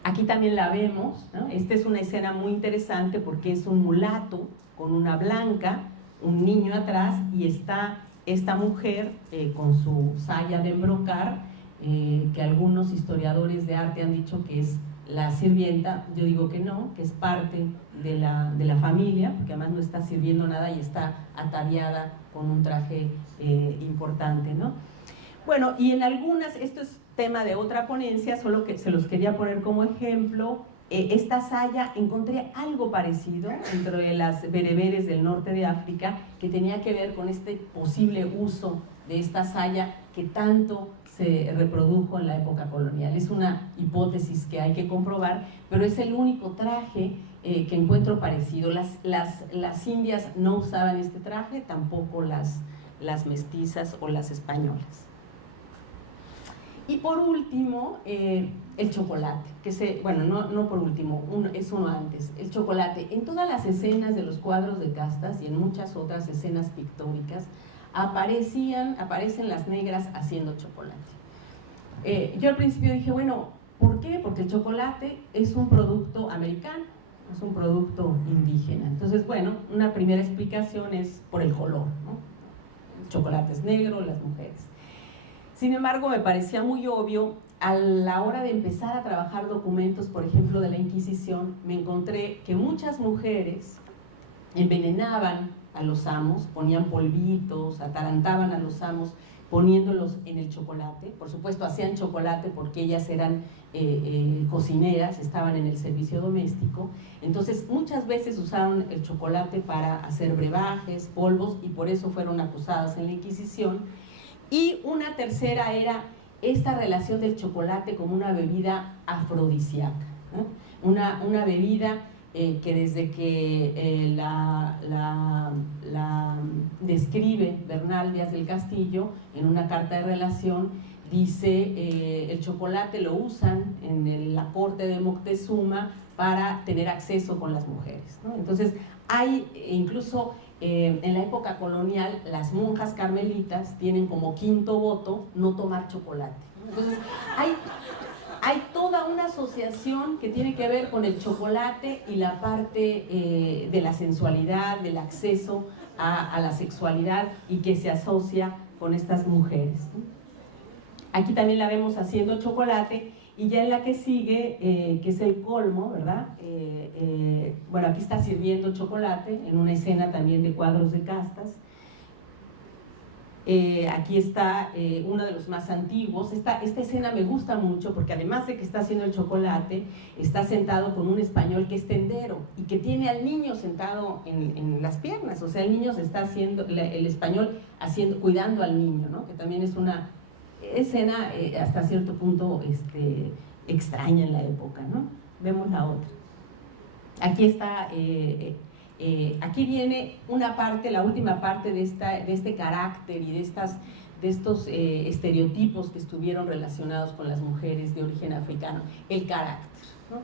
Aquí también la vemos, ¿no? Esta es una escena muy interesante porque es un mulato con una blanca, un niño atrás, y está esta mujer con su saya de embrocar, que algunos historiadores de arte han dicho que es la sirvienta. Yo digo que no, que es parte de la familia, porque además no está sirviendo nada y está ataviada con un traje importante, ¿no? Bueno, y en algunas, esto es tema de otra ponencia, solo que se los quería poner como ejemplo. Esta saya, encontré algo parecido entre las bereberes del norte de África, que tenía que ver con este posible uso de esta saya que tanto se reprodujo en la época colonial. Es una hipótesis que hay que comprobar, pero es el único traje que encuentro parecido. Las indias no usaban este traje, tampoco las mestizas o las españolas. Y por último, el chocolate, bueno, no por último, es uno antes. El chocolate, en todas las escenas de los cuadros de castas y en muchas otras escenas pictóricas, aparecen las negras haciendo chocolate. Yo al principio dije, bueno, ¿por qué? Porque el chocolate es un producto americano, es un producto indígena. Entonces, bueno, una primera explicación es por el color, ¿no? El chocolate es negro, las mujeres. Sin embargo, me parecía muy obvio. A la hora de empezar a trabajar documentos, por ejemplo, de la Inquisición, me encontré que muchas mujeres envenenaban a los amos, ponían polvitos, atarantaban a los amos poniéndolos en el chocolate. Por supuesto, hacían chocolate porque ellas eran cocineras, estaban en el servicio doméstico. Entonces, muchas veces usaron el chocolate para hacer brebajes, polvos, y por eso fueron acusadas en la Inquisición. Y una tercera era esta relación del chocolate como una bebida afrodisíaca, ¿no? Una bebida que desde que la describe Bernal Díaz del Castillo en una carta de relación, dice el chocolate lo usan en la corte de Moctezuma para tener acceso con las mujeres, ¿no? Entonces hay incluso en la época colonial las monjas carmelitas tienen como quinto voto no tomar chocolate. Entonces hay toda una asociación que tiene que ver con el chocolate y la parte de la sensualidad, del acceso a la sexualidad, y que se asocia con estas mujeres. Aquí también la vemos haciendo chocolate, y ya en la que sigue, que es el colmo, ¿verdad? Bueno, aquí está sirviendo chocolate en una escena también de cuadros de castas. Aquí está uno de los más antiguos. Esta escena me gusta mucho porque además de que está haciendo el chocolate, está sentado con un español que es tendero y que tiene al niño sentado en las piernas. O sea, el niño se está haciendo, el español cuidando al niño, ¿no? Que también es una escena hasta cierto punto extraña en la época, ¿no? Vemos la otra. Aquí está, aquí viene una parte, la última parte de este carácter y de estos estereotipos que estuvieron relacionados con las mujeres de origen africano, el carácter, ¿no?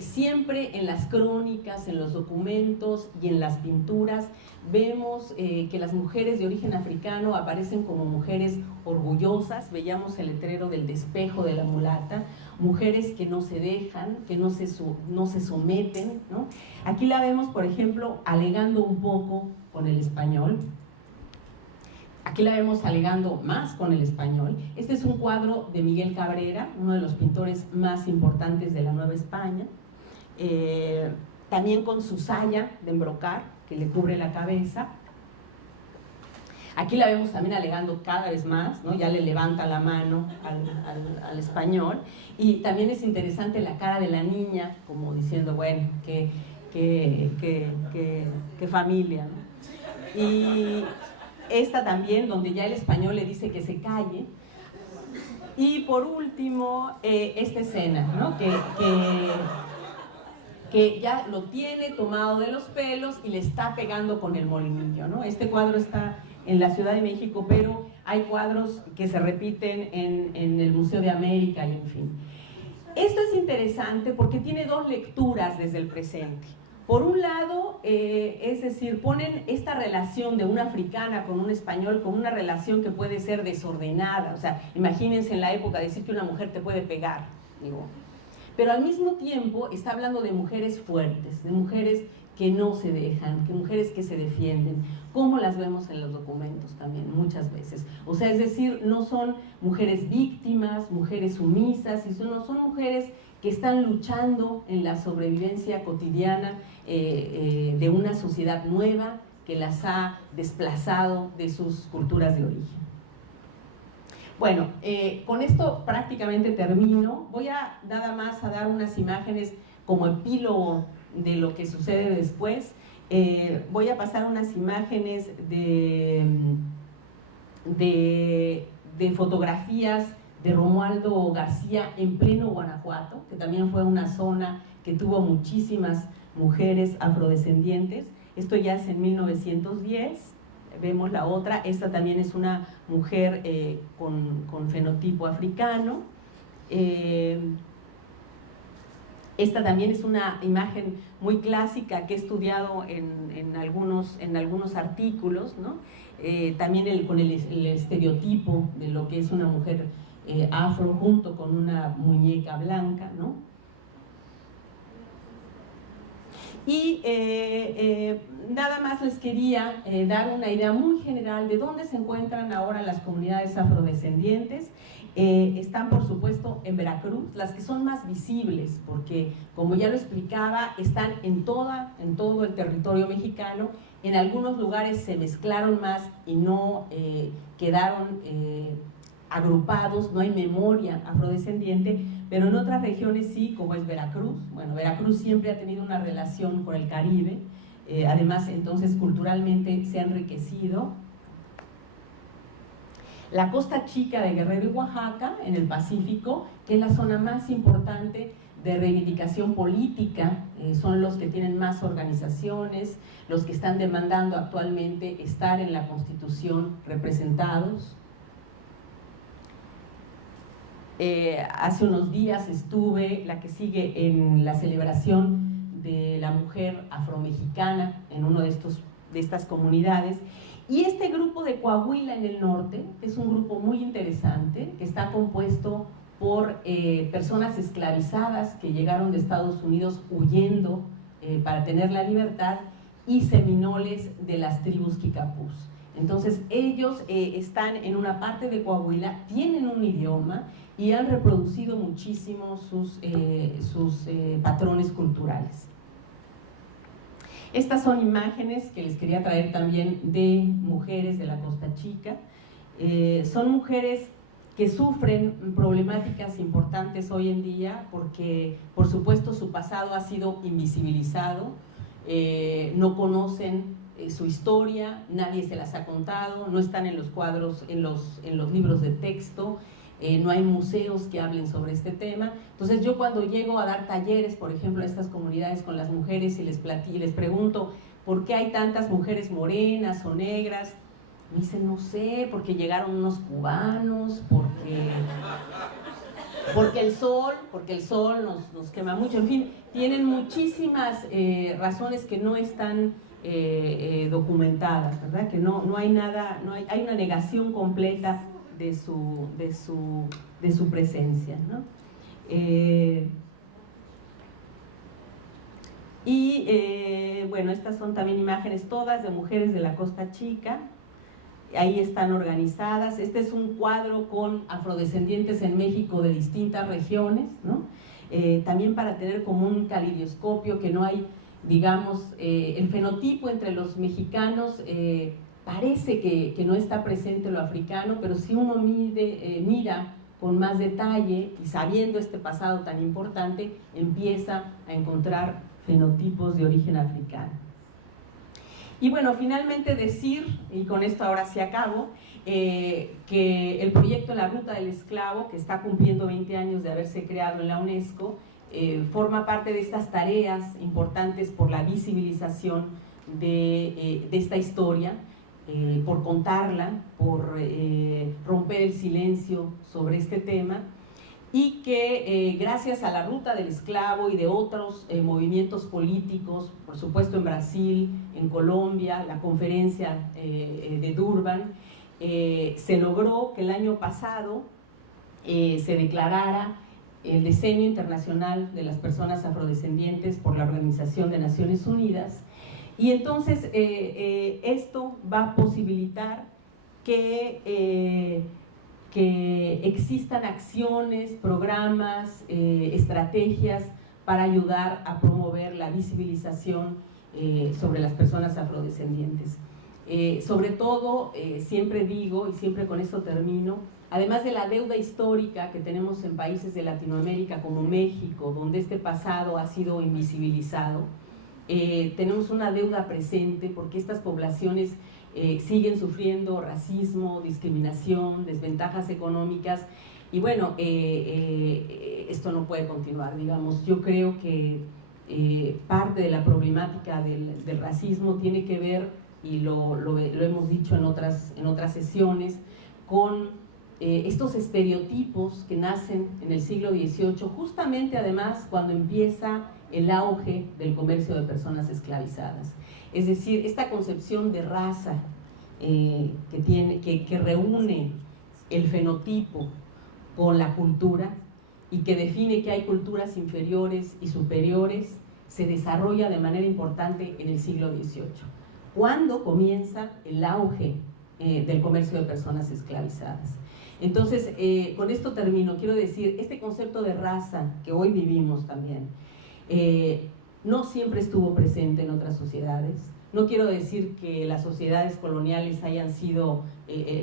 Siempre en las crónicas, en los documentos y en las pinturas vemos que las mujeres de origen africano aparecen como mujeres orgullosas. Veíamos el letrero del despejo de la mulata, mujeres que no se dejan, que no se someten, ¿no? Aquí la vemos, por ejemplo, alegando un poco con el español. Aquí la vemos alegando más con el español. Este es un cuadro de Miguel Cabrera, uno de los pintores más importantes de la Nueva España, también con su saya de embrocar que le cubre la cabeza. Aquí la vemos también alegando cada vez más, ¿no? Ya le levanta la mano al español, y también es interesante la cara de la niña, como diciendo, bueno, qué familia, ¿no? Y esta también, donde ya el español le dice que se calle. Y por último, esta escena, ¿no? Que ya lo tiene tomado de los pelos y le está pegando con el molinillo, ¿no? Este cuadro está en la Ciudad de México, pero hay cuadros que se repiten en el Museo de América y en fin. Esto es interesante porque tiene dos lecturas desde el presente. Por un lado, es decir, ponen esta relación de una africana con un español como una relación que puede ser desordenada. O sea, imagínense en la época decir que una mujer te puede pegar, digo. Pero al mismo tiempo está hablando de mujeres fuertes, de mujeres que no se dejan, que mujeres que se defienden, como las vemos en los documentos también muchas veces. O sea, es decir, no son mujeres víctimas, mujeres sumisas, sino son mujeres que están luchando en la sobrevivencia cotidiana de una sociedad nueva que las ha desplazado de sus culturas de origen. Bueno, con esto prácticamente termino. Voy a nada más a dar unas imágenes como epílogo de lo que sucede después. Voy a pasar unas imágenes de fotografías de Romualdo García en pleno Guanajuato, que también fue una zona que tuvo muchísimas mujeres afrodescendientes. Esto ya es en 1910. Vemos la otra, esta también es una mujer con fenotipo africano. Esta también es una imagen muy clásica que he estudiado en algunos artículos, ¿no? También con el estereotipo de lo que es una mujer afro junto con una muñeca blanca, ¿no? Y nada más les quería dar una idea muy general de dónde se encuentran ahora las comunidades afrodescendientes. Están, por supuesto, en Veracruz, las que son más visibles, porque, como ya lo explicaba, están en todo el territorio mexicano. En algunos lugares se mezclaron más y no quedaron agrupados, no hay memoria afrodescendiente, pero en otras regiones sí, como es Veracruz. Bueno, Veracruz siempre ha tenido una relación con el Caribe, además entonces culturalmente se ha enriquecido. La Costa Chica de Guerrero y Oaxaca, en el Pacífico, que es la zona más importante de reivindicación política, son los que tienen más organizaciones, los que están demandando actualmente estar en la Constitución representados. Hace unos días estuve, la que sigue, en la celebración de la mujer afromexicana en uno de estas comunidades. Y este grupo de Coahuila en el norte es un grupo muy interesante que está compuesto por personas esclavizadas que llegaron de Estados Unidos huyendo para tener la libertad, y seminoles de las tribus Kicapús. Entonces ellos están en una parte de Coahuila, tienen un idioma y han reproducido muchísimo sus patrones culturales. Estas son imágenes que les quería traer también de mujeres de la Costa Chica. Son mujeres que sufren problemáticas importantes hoy en día porque, por supuesto, su pasado ha sido invisibilizado, no conocen su historia, nadie se las ha contado, no están en los cuadros, en los libros de texto, no hay museos que hablen sobre este tema. Entonces yo, cuando llego a dar talleres, por ejemplo, a estas comunidades con las mujeres y les pregunto ¿por qué hay tantas mujeres morenas o negras? Me dicen, no sé, porque llegaron unos cubanos, porque el sol nos quema mucho, en fin, tienen muchísimas razones que no están documentadas, ¿verdad? Que no hay nada, hay una negación completa de su presencia, ¿no? Bueno, estas son también imágenes todas de mujeres de la Costa Chica. Ahí están organizadas. Este es un cuadro con afrodescendientes en México de distintas regiones, ¿no? También para tener como un calidoscopio, que no hay, digamos, el fenotipo entre los mexicanos parece que no está presente lo africano, pero si uno mira con más detalle y sabiendo este pasado tan importante, empieza a encontrar fenotipos de origen africano. Y bueno, finalmente decir, y con esto ahora sí acabo, que el proyecto La Ruta del Esclavo, que está cumpliendo 20 años de haberse creado en la UNESCO, forma parte de estas tareas importantes por la visibilización de esta historia, por contarla, por romper el silencio sobre este tema, y que gracias a la Ruta del Esclavo y de otros movimientos políticos, por supuesto en Brasil, en Colombia, la conferencia de Durban, se logró que el año pasado se declarara el Decenio Internacional de las Personas Afrodescendientes por la Organización de Naciones Unidas, Y entonces esto va a posibilitar que existan acciones, programas, estrategias para ayudar a promover la visibilización sobre las personas afrodescendientes. Sobre todo, siempre digo, y siempre con esto termino, además de la deuda histórica que tenemos en países de Latinoamérica como México, donde este pasado ha sido invisibilizado, tenemos una deuda presente porque estas poblaciones siguen sufriendo racismo, discriminación, desventajas económicas, y bueno, esto no puede continuar, digamos. Yo creo que parte de la problemática del racismo tiene que ver, y lo hemos dicho en otras sesiones, con estos estereotipos que nacen en el siglo XVIII, justamente además cuando empieza el auge del comercio de personas esclavizadas. Es decir, esta concepción de raza que reúne el fenotipo con la cultura y que define que hay culturas inferiores y superiores, se desarrolla de manera importante en el siglo XVIII, cuando comienza el auge del comercio de personas esclavizadas. Entonces, con esto termino. Quiero decir, este concepto de raza que hoy vivimos también, no siempre estuvo presente en otras sociedades. No quiero decir que las sociedades coloniales hayan sido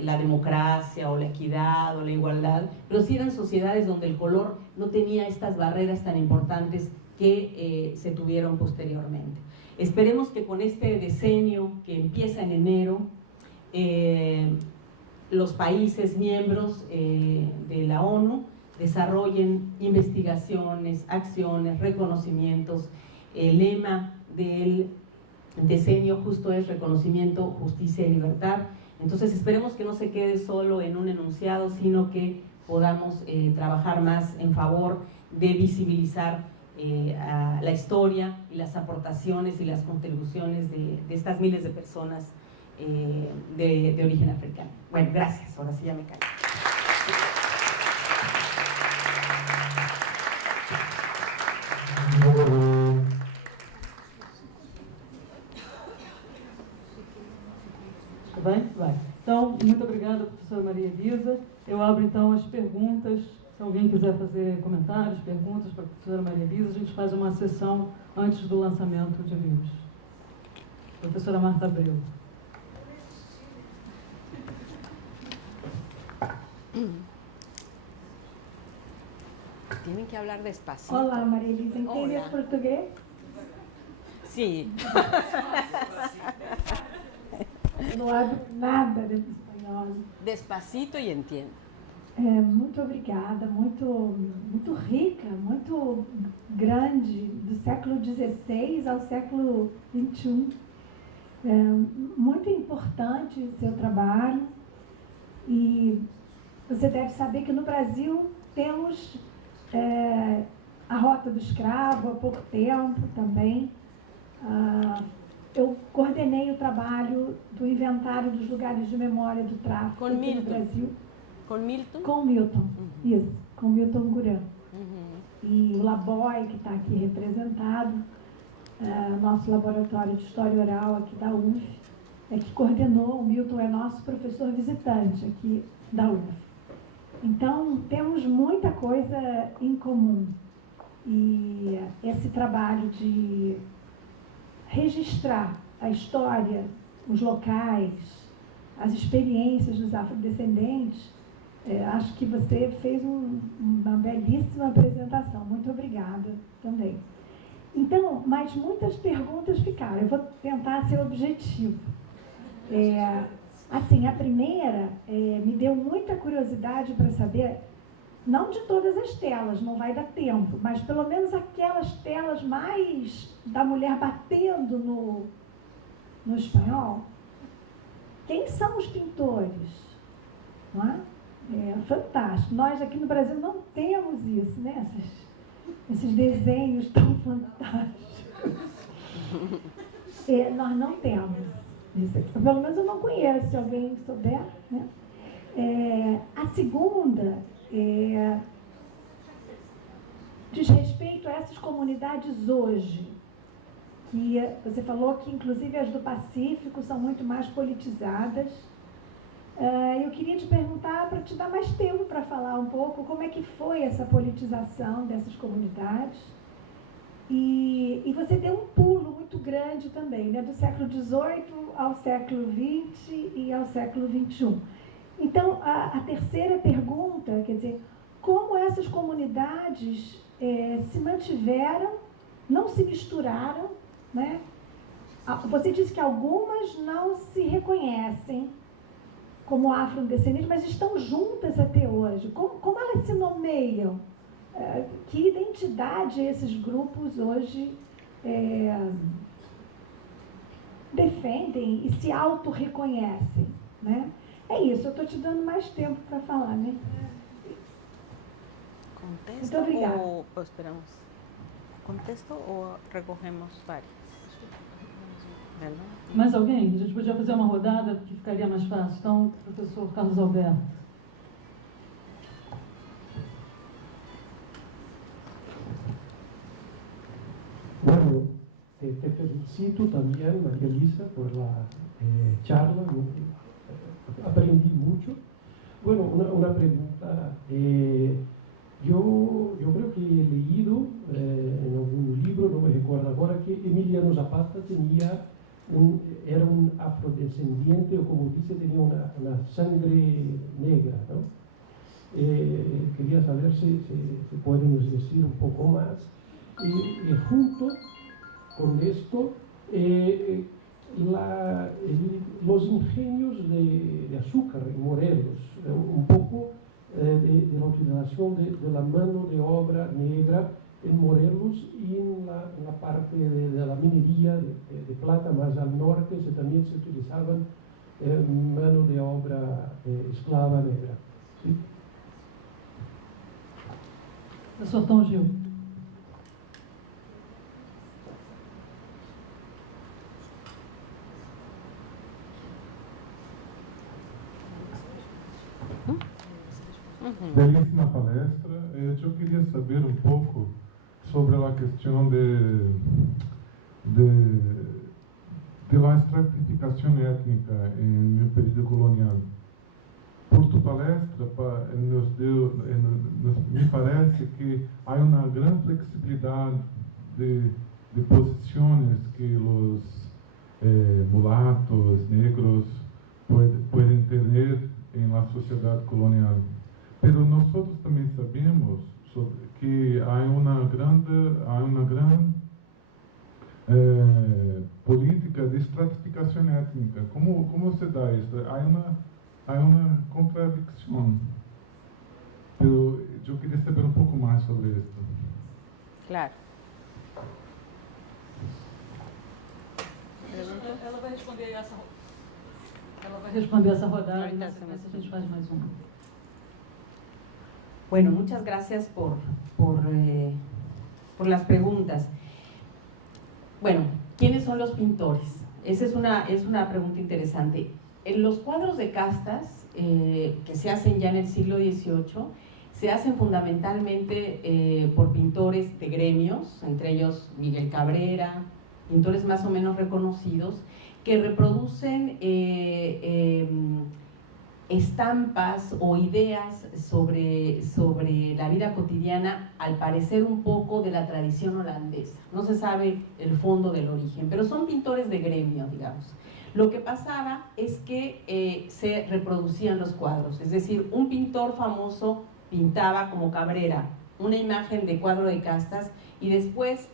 la democracia o la equidad o la igualdad, pero sí eran sociedades donde el color no tenía estas barreras tan importantes que se tuvieron posteriormente. Esperemos que con este decenio que empieza en enero, los países miembros de la ONU desarrollen investigaciones, acciones, reconocimientos. El lema del decenio justo es reconocimiento, justicia y libertad. Entonces esperemos que no se quede solo en un enunciado, sino que podamos trabajar más en favor de visibilizar a la historia y las aportaciones y las contribuciones de estas miles de personas de origen africano. Bueno, gracias. Ahora sí ya me callo. Vai? Vai. Então, muito obrigada, professora Maria Elisa. Eu abro, então, as perguntas. Se alguém quiser fazer comentários, perguntas para a professora Maria Elisa, a gente faz uma sessão antes do lançamento de livros. Professora Marta Abreu. Tienen que hablar despacito. Olá, Maria Elisa, entende Hola. português? Sí. Não hablo nada de espanhol. Despacito y entiendo. Muito obrigada, muito rica, muito grande, do século XVI ao século XXI. Muito importante o seu trabalho, e você deve saber que no Brasil temos a Rota do Escravo há pouco tempo também. Eu coordenei o trabalho do inventário dos lugares de memória do tráfico aqui no Brasil. Com Milton? Com Milton, isso, com Milton Gurã. E o Laboy, que está aqui representado, nosso laboratório de história oral aqui da UF, que coordenou. O Milton é nosso professor visitante aqui da UF. Então, temos muita coisa em comum. E esse trabalho de registrar a história, os locais, as experiências dos afrodescendentes, acho que você fez uma belíssima apresentação. Muito obrigada também. Então, mas muitas perguntas ficaram. Eu vou tentar ser objetivo. Assim, a primeira me deu muita curiosidade para saber, não de todas as telas, não vai dar tempo, mas pelo menos aquelas telas mais da mulher batendo no espanhol. Quem são os pintores? Não é? Fantástico. Nós aqui no Brasil não temos isso, né? Esses desenhos tão fantásticos. Nós não temos isso aqui. Pelo menos eu não conheço, se alguém souber, né? A segunda diz respeito a essas comunidades hoje. que você falou que inclusive as do Pacífico são muito mais politizadas. Eu queria te perguntar, para te dar mais tempo para falar um pouco, como é que foi essa politização dessas comunidades. E você deu um pulo muito grande também, né, do século XVIII ao século XX e ao século XXI. Então, a terceira pergunta, quer dizer, como essas comunidades se mantiveram, não se misturaram, né? Você disse que algumas não se reconhecem como afrodescendentes, mas estão juntas até hoje. Como elas se nomeiam? Que identidade esses grupos hoje defendem e se auto-reconhecem, né? É isso, eu estou te dando mais tempo para falar, né? ¿Contesto Muito obrigada. o esperamos? ¿Contesto ou recogemos várias? ¿Verdad? Mais alguém? A gente podia fazer uma rodada que ficaria mais fácil. Então, professor Carlos Alberto. Bueno, te felicito también, María Elisa, por la charla. Aprendí mucho. Bueno, una pregunta. Yo creo que he leído en algún libro, no me recuerdo ahora, que Emiliano Zapata era un afrodescendiente, o como dice, tenía una sangre negra, ¿no? Quería saber si pueden decir un poco más. Y junto con esto, los ingenios de azúcar en Morelos, un poco de la utilización de la mano de obra negra en Morelos y en la parte de la minería de plata más al norte, también se utilizaban mano de obra esclava negra. ¿Sí? Professor Tom Gil. Belíssima palestra. Eu queria saber um pouco sobre a questão de la estratificação étnica no período colonial. Por tu palestra, me parece que há uma grande flexibilidade de posições que os mulatos, negros, podem ter na sociedade colonial. Pero nosotros também sabemos que há uma grande política de estratificação étnica. Como se dá isso? Há uma contradição. Pero eu queria saber um pouco mais sobre isso. Claro. Ela vai responder essa rodada. Ahorita Na sequência a gente faz mais uma. Bueno, muchas gracias por las preguntas. Bueno, ¿quiénes son los pintores? Esa es una pregunta interesante. En los cuadros de castas que se hacen ya en el siglo XVIII, se hacen fundamentalmente por pintores de gremios, entre ellos Miguel Cabrera, pintores más o menos reconocidos, que reproducen estampas o ideas sobre la vida cotidiana, al parecer un poco de la tradición holandesa. No se sabe el fondo del origen, pero son pintores de gremio, digamos. Lo que pasaba es que se reproducían los cuadros, es decir, un pintor famoso pintaba, como Cabrera, una imagen de cuadro de castas y después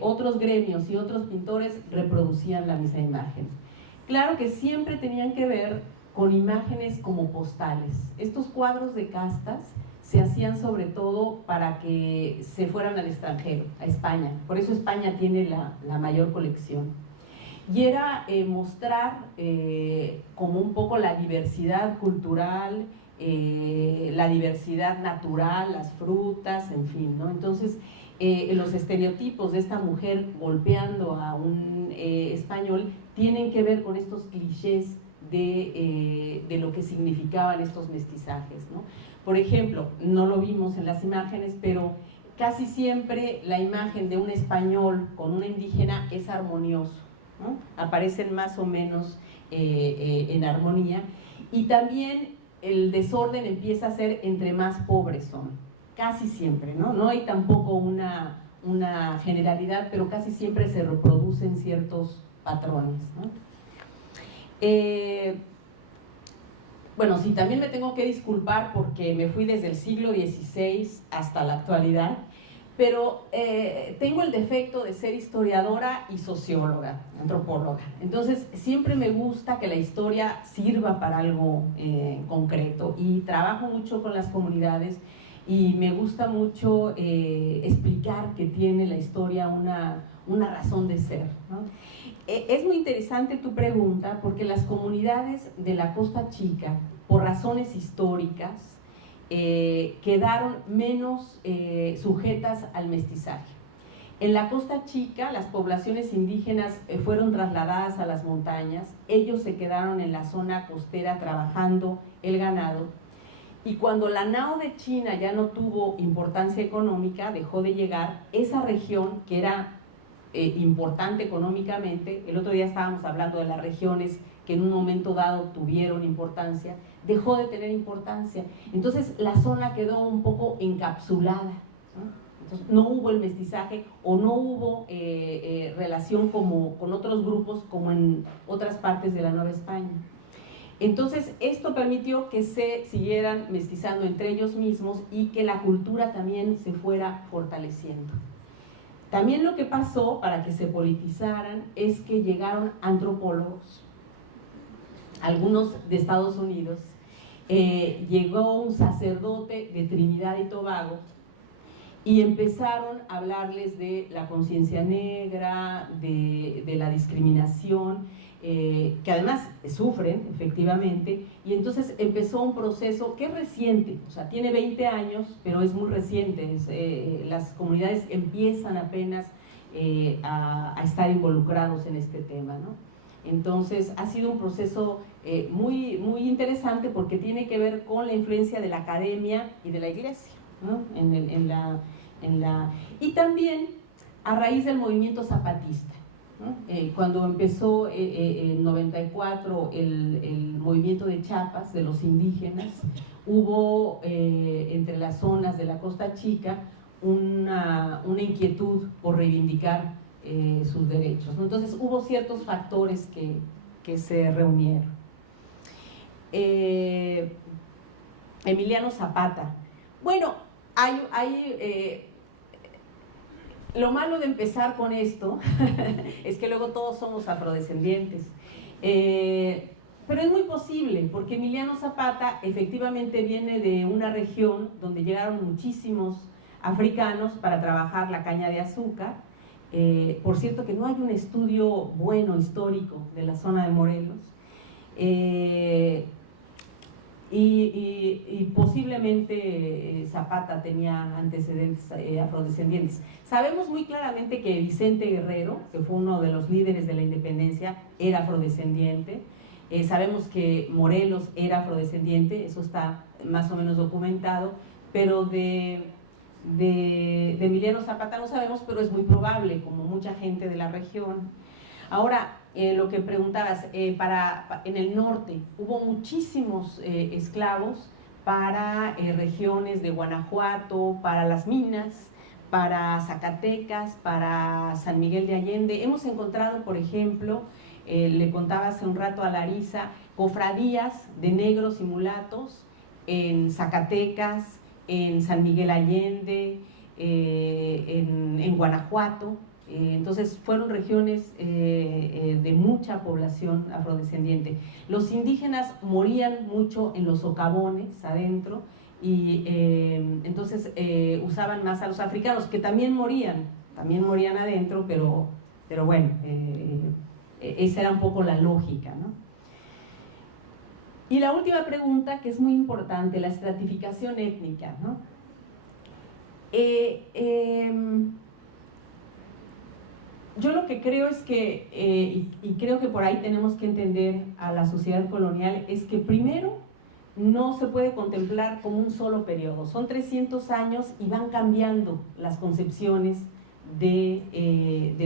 otros gremios y otros pintores reproducían la misma imagen. Claro que siempre tenían que ver con imágenes como postales. Estos cuadros de castas se hacían sobre todo para que se fueran al extranjero, a España. Por eso España tiene la mayor colección. Y era mostrar como un poco la diversidad cultural, la diversidad natural, las frutas, en fin, ¿no? Entonces, los estereotipos de esta mujer golpeando a un español tienen que ver con estos clichés de lo que significaban estos mestizajes, ¿no? Por ejemplo, no lo vimos en las imágenes, pero casi siempre la imagen de un español con una indígena es armonioso, ¿no? Aparecen más o menos en armonía, y también el desorden empieza a ser entre más pobres son, casi siempre, ¿no? No hay tampoco una generalidad, pero casi siempre se reproducen ciertos patrones, ¿no? Bueno, sí, también me tengo que disculpar porque me fui desde el siglo XVI hasta la actualidad, pero tengo el defecto de ser historiadora y socióloga, antropóloga. Entonces, siempre me gusta que la historia sirva para algo concreto, y trabajo mucho con las comunidades, y me gusta mucho explicar que tiene la historia una razón de ser, ¿no? Es muy interesante tu pregunta, porque las comunidades de la Costa Chica, por razones históricas, quedaron menos sujetas al mestizaje. En la Costa Chica, las poblaciones indígenas fueron trasladadas a las montañas, ellos se quedaron en la zona costera trabajando el ganado, y cuando la Nao de China ya no tuvo importancia económica, dejó de llegar, esa región que era importante económicamente, el otro día estábamos hablando de las regiones que en un momento dado tuvieron importancia, dejó de tener importancia. Entonces la zona quedó un poco encapsulada, ¿no? Entonces no hubo el mestizaje, o no hubo relación con otros grupos como en otras partes de la Nueva España. Entonces esto permitió que se siguieran mestizando entre ellos mismos y que la cultura también se fuera fortaleciendo. También lo que pasó para que se politizaran es que llegaron antropólogos, algunos de Estados Unidos, llegó un sacerdote de Trinidad y Tobago, y empezaron a hablarles de la conciencia negra, de la discriminación, que además sufren efectivamente, y entonces empezó un proceso que es reciente, o sea, tiene 20 años, pero es muy reciente. Las comunidades empiezan apenas a estar involucrados en este tema, ¿no? Entonces ha sido un proceso muy interesante, porque tiene que ver con la influencia de la academia y de la iglesia, ¿no? Y también a raíz del movimiento zapatista, ¿no? Cuando empezó en 94 el movimiento de Chiapas, de los indígenas, hubo entre las zonas de la Costa Chica una inquietud por reivindicar sus derechos, ¿no? Entonces hubo ciertos factores que se reunieron. Emiliano Zapata. Bueno, lo malo de empezar con esto es que luego todos somos afrodescendientes, pero es muy posible, porque Emiliano Zapata efectivamente viene de una región donde llegaron muchísimos africanos para trabajar la caña de azúcar. Por cierto que no hay un estudio bueno histórico de la zona de Morelos, y posiblemente Zapata tenía antecedentes afrodescendientes. Sabemos muy claramente que Vicente Guerrero, que fue uno de los líderes de la independencia, era afrodescendiente. Sabemos que Morelos era afrodescendiente, eso está más o menos documentado, pero de Emiliano Zapata no sabemos, pero es muy probable, como mucha gente de la región. Ahora, lo que preguntabas, en el norte hubo muchísimos esclavos para regiones de Guanajuato, para las minas, para Zacatecas, para San Miguel de Allende. Hemos encontrado, por ejemplo, le contaba hace un rato a Larisa, cofradías de negros y mulatos en Zacatecas, en San Miguel Allende, en Guanajuato. Entonces fueron regiones de mucha población afrodescendiente. Los indígenas morían mucho en los socavones adentro, y entonces usaban más a los africanos, que también morían adentro, pero bueno, esa era un poco la lógica, ¿no? Y la última pregunta, que es muy importante, la estratificación étnica, ¿no? Yo lo que creo es que, y creo que por ahí tenemos que entender a la sociedad colonial, es que primero no se puede contemplar como un solo periodo. Son 300 años y van cambiando las concepciones de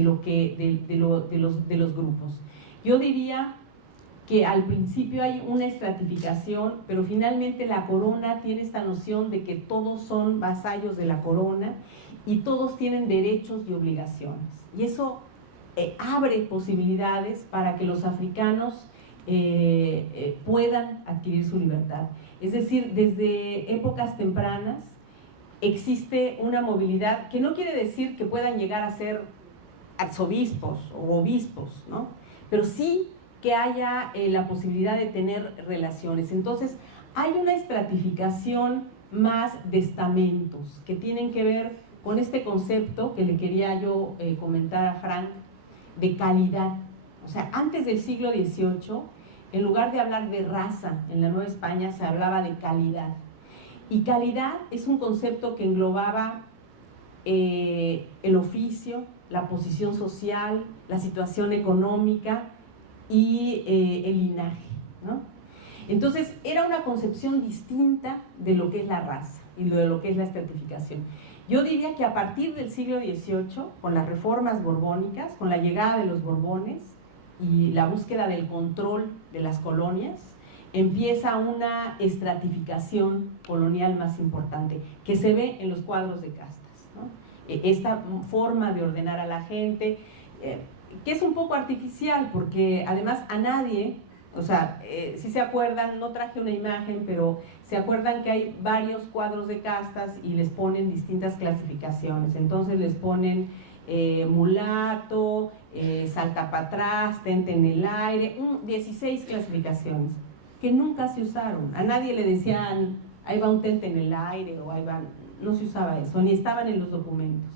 los grupos. Yo diría que al principio hay una estratificación, pero finalmente la corona tiene esta noción de que todos son vasallos de la corona y todos tienen derechos y obligaciones. Y eso abre posibilidades para que los africanos puedan adquirir su libertad. Es decir, desde épocas tempranas existe una movilidad que no quiere decir que puedan llegar a ser arzobispos o obispos, ¿no? Pero sí que haya la posibilidad de tener relaciones. Entonces, hay una estratificación más de estamentos que tienen que ver con este concepto que le quería yo comentar a Frank, de calidad. O sea, antes del siglo XVIII, en lugar de hablar de raza en la Nueva España, se hablaba de calidad. Y calidad es un concepto que englobaba el oficio, la posición social, la situación económica y el linaje, ¿no? Entonces, era una concepción distinta de lo que es la raza y de lo que es la estratificación. Yo diría que a partir del siglo XVIII, con las reformas borbónicas, con la llegada de los Borbones y la búsqueda del control de las colonias, empieza una estratificación colonial más importante, que se ve en los cuadros de castas, ¿no? Esta forma de ordenar a la gente, que es un poco artificial, porque además a nadie, o sea, si se acuerdan, no traje una imagen, pero se acuerdan que hay varios cuadros de castas y les ponen distintas clasificaciones. Entonces les ponen mulato, salta para atrás, tente en el aire, 16 clasificaciones que nunca se usaron. A nadie le decían, ahí va un tente en el aire, o ahí va, no se usaba eso, ni estaban en los documentos.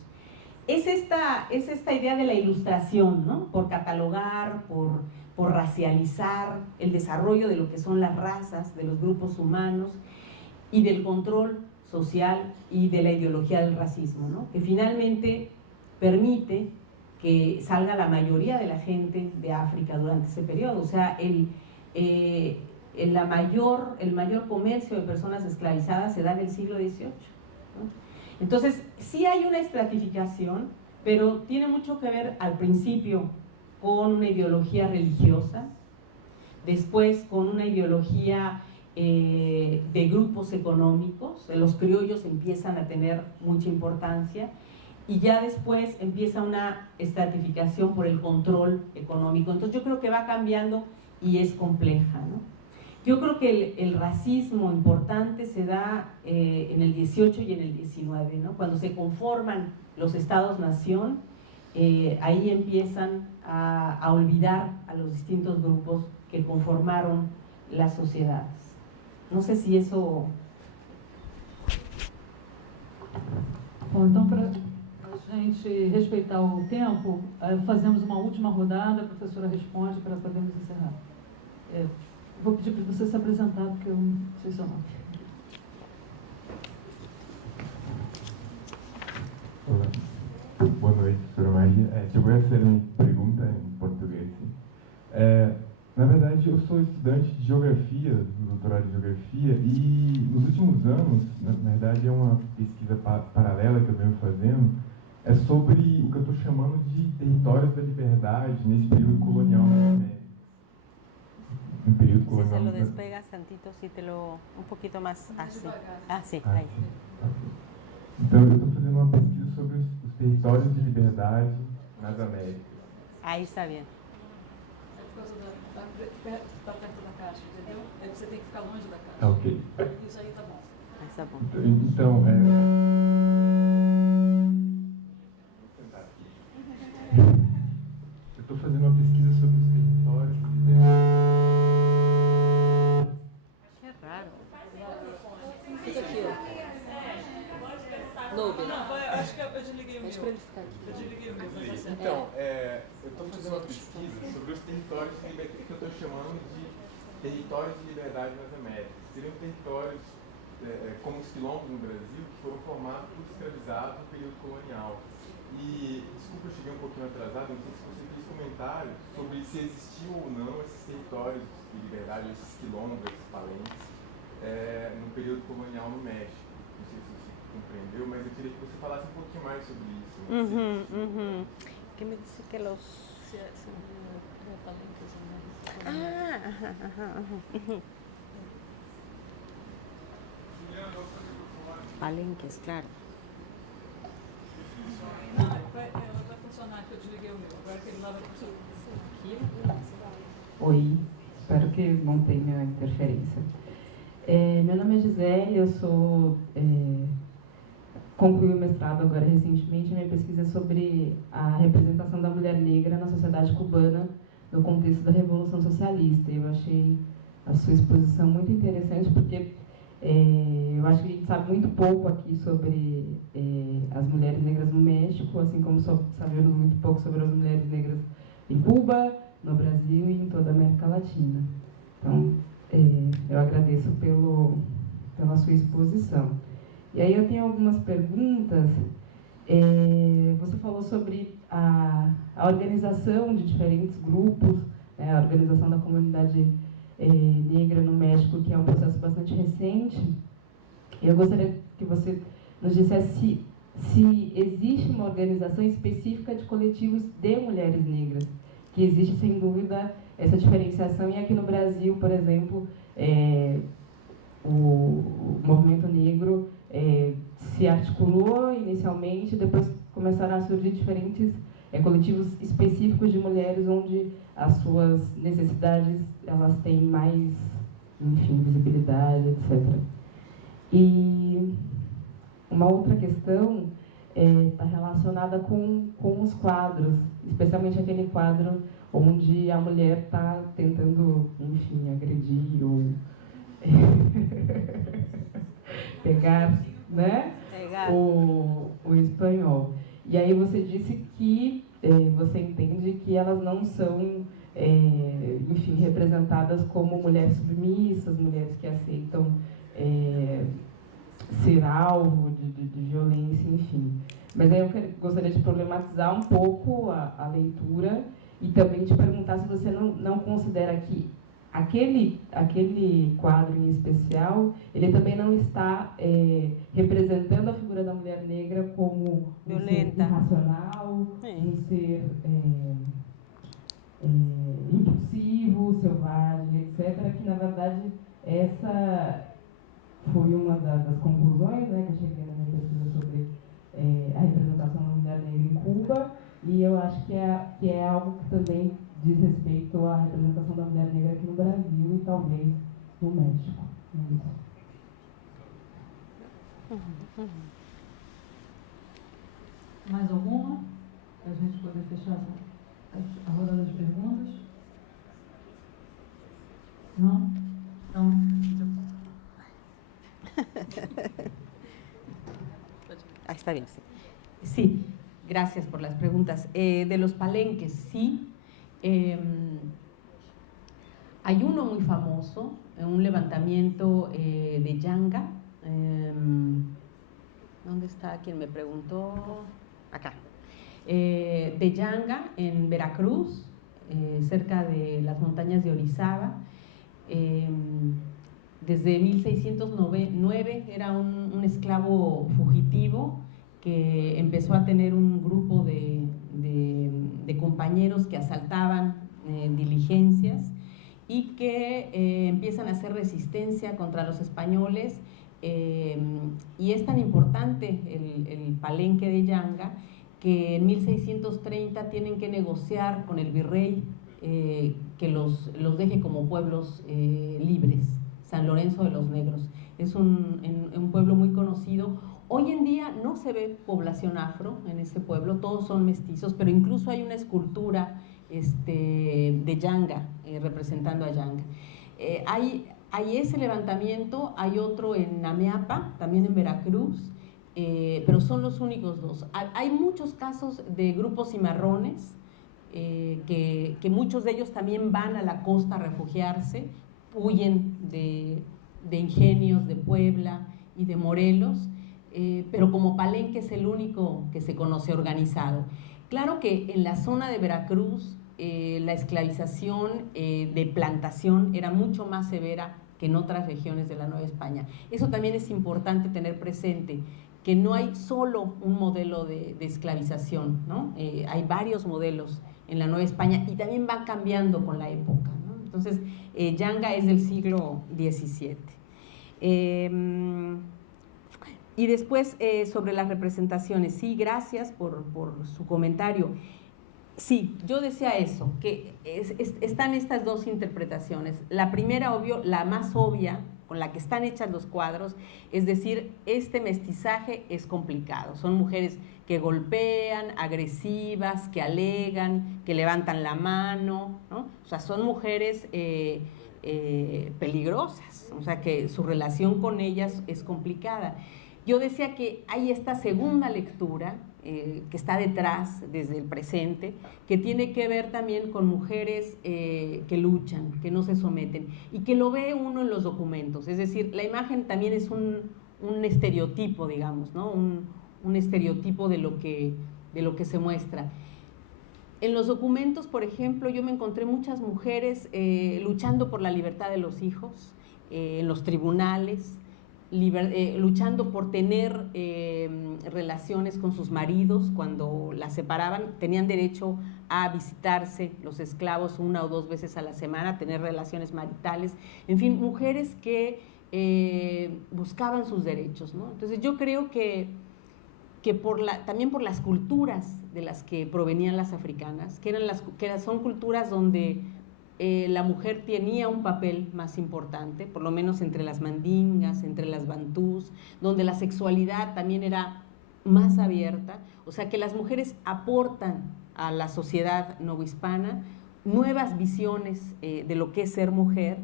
Es esta idea de la ilustración, ¿no? Por catalogar, por racializar, el desarrollo de lo que son las razas, de los grupos humanos y del control social y de la ideología del racismo, ¿no? Que finalmente permite que salga la mayoría de la gente de África durante ese periodo. O sea, el mayor comercio de personas esclavizadas se da en el siglo XVIII, ¿no? Entonces, sí hay una estratificación, pero tiene mucho que ver al principio con una ideología religiosa, después con una ideología de grupos económicos. Los criollos empiezan a tener mucha importancia, y ya después empieza una estratificación por el control económico. Entonces yo creo que va cambiando y es compleja, ¿no? Yo creo que el racismo importante se da en el 18 y en el 19, ¿no? Cuando se conforman los estados-nación, ahí empiezan a olvidar a los distintos grupos que conformaron las sociedades. No sé si eso... Bom, então, para a gente respeitar o tempo, fazemos uma última rodada, a professora responde para podermos encerrar. Vou pedir para você se apresentar, porque eu não sei seu nome. Olá, boa noite, professora Maria. Eu vou fazer uma pergunta em português. Na verdade, eu sou estudante de geografia, do doutorado de geografia, e nos últimos anos, na verdade é uma pesquisa paralela que eu venho fazendo, é sobre o que eu estou chamando de territórios da liberdade nesse período colonial nas Américas. Um período colonial. Si se lo despegas tantito, si te lo un poquito más así. Ah, sí, ahí. Okay. Então, eu estou fazendo uma pesquisa sobre os territórios de liberdade nas Américas. Ahí está bien. Está perto da caixa, entendeu? Aí você tem que ficar longe da caixa. Tá ok. Isso aí tá bom. Ahí está bom. Então, eu estou fazendo uma pesquisa sobre os territórios de liberdade. Qué raro. Fica aqui, ó. Não, acho que eu desliguei o meu. Eu desliguei o meu. Então, eu estou fazendo uma pesquisa sobre os territórios de liberdade, que eu estou chamando de territórios de liberdade nas Américas. Seriam territórios como os quilombos no Brasil, que foram formados por escravizados no período colonial. E, desculpa, eu cheguei um pouquinho atrasado, não sei se você fez comentários sobre se existiam ou não esses territórios de liberdade, esses quilombos, esses palenques, no período colonial no México. Não sei se você compreendeu, mas eu queria que você falasse um pouquinho mais sobre isso. ¿Qué me dice que los... Palenques, claro. Vai funcionar que eu desliguei o meu. Agora que ele lá vai funcionar aqui. Oi, espero que não tenha interferência. Meu nome é Gisele, eu sou... concluí o mestrado agora recentemente. A minha pesquisa é sobre a representação da mulher negra na sociedade cubana no contexto da Revolução Socialista. Eu achei a sua exposição muito interessante porque eu acho que a gente sabe muito pouco aqui sobre as mulheres negras no México, assim como sabemos muito pouco sobre as mulheres negras em Cuba, no Brasil e em toda a América Latina. Então, eu agradeço pela sua exposição. E aí eu tenho algumas perguntas. Você falou sobre a organização de diferentes grupos, a organização da comunidade negra no México, que é um processo bastante recente. Eu gostaria que você nos dissesse se existe uma organização específica de coletivos de mulheres negras, que existe sem dúvida essa diferenciação, e aqui no Brasil, por exemplo, o movimento negro se articulou inicialmente, depois começaram a surgir diferentes coletivos específicos de mulheres onde as suas necessidades elas têm mais, enfim, visibilidade, etc. E uma outra questão está relacionada com os quadros, especialmente aquele quadro onde a mulher está tentando, enfim, agredir ou pegar, né, o espanhol. E aí você disse que você entende que elas não são, enfim, representadas como mulheres submissas, mulheres que aceitam ser alvo de violência, enfim. Mas aí eu gostaria de problematizar um pouco a leitura e também te perguntar se você não considera que aquele quadro em especial, ele também não está representando a figura da mulher negra como um ser irracional, um ser impulsivo, selvagem, etc., que na verdade essa foi uma das conclusões, né, que eu cheguei na minha pesquisa sobre a representação da mulher negra em Cuba, e eu acho que é algo que também diz respeito à representação da mulher negra aqui no Brasil e talvez no México. Mais alguma? Para a gente poder fechar a rodada de perguntas? Não? Então... Está bien, sí. Sí, gracias por las preguntas. De los palenques, sí. Hay uno muy famoso, un levantamiento de Yanga. ¿Dónde está quien me preguntó? Acá. De Yanga, en Veracruz, cerca de las montañas de Orizaba. Desde 1609 era un esclavo fugitivo que empezó a tener un grupo de compañeros que asaltaban diligencias y que empiezan a hacer resistencia contra los españoles, y es tan importante el palenque de Yanga que en 1630 tienen que negociar con el virrey que los deje como pueblos libres. San Lorenzo de los Negros. Es un pueblo muy conocido. Hoy en día no se ve población afro en ese pueblo, todos son mestizos, pero incluso hay una escultura de Yanga, representando a Yanga. Hay ese levantamiento, hay otro en Ameapa, también en Veracruz, pero son los únicos dos. Hay muchos casos de grupos cimarrones, que muchos de ellos también van a la costa a refugiarse, huyen de Ingenios, de Puebla y de Morelos, pero como Palenque es el único que se conoce organizado. Claro que en la zona de Veracruz la esclavización de plantación era mucho más severa que en otras regiones de la Nueva España. Eso también es importante tener presente, que no hay solo un modelo de esclavización, ¿no? Hay varios modelos en la Nueva España y también van cambiando con la época, ¿no? Entonces, Yanga es del siglo XVII. Y después, sobre las representaciones, sí, gracias por su comentario. Sí, yo decía eso, que están estas dos interpretaciones. La primera, obvio, la más obvia, con la que están hechas los cuadros, es decir, este mestizaje es complicado. Son mujeres que golpean, agresivas, que alegan, que levantan la mano, ¿no? O sea, son mujeres peligrosas, o sea, que su relación con ellas es complicada. Yo decía que hay esta segunda lectura que está detrás, desde el presente, que tiene que ver también con mujeres que luchan, que no se someten, y que lo ve uno en los documentos. Es decir, la imagen también es un estereotipo, digamos, ¿no? Un estereotipo de lo que se muestra. En los documentos, por ejemplo, yo me encontré muchas mujeres luchando por la libertad de los hijos, en los tribunales, luchando por tener relaciones con sus maridos cuando las separaban. Tenían derecho a visitarse los esclavos 1 o 2 veces a la semana, tener relaciones maritales, en fin, mujeres que buscaban sus derechos, ¿no? Entonces yo creo que también por las culturas de las que provenían las africanas, que son culturas donde la mujer tenía un papel más importante, por lo menos entre las mandingas, entre las bantús, donde la sexualidad también era más abierta, o sea que las mujeres aportan a la sociedad novohispana nuevas visiones de lo que es ser mujer,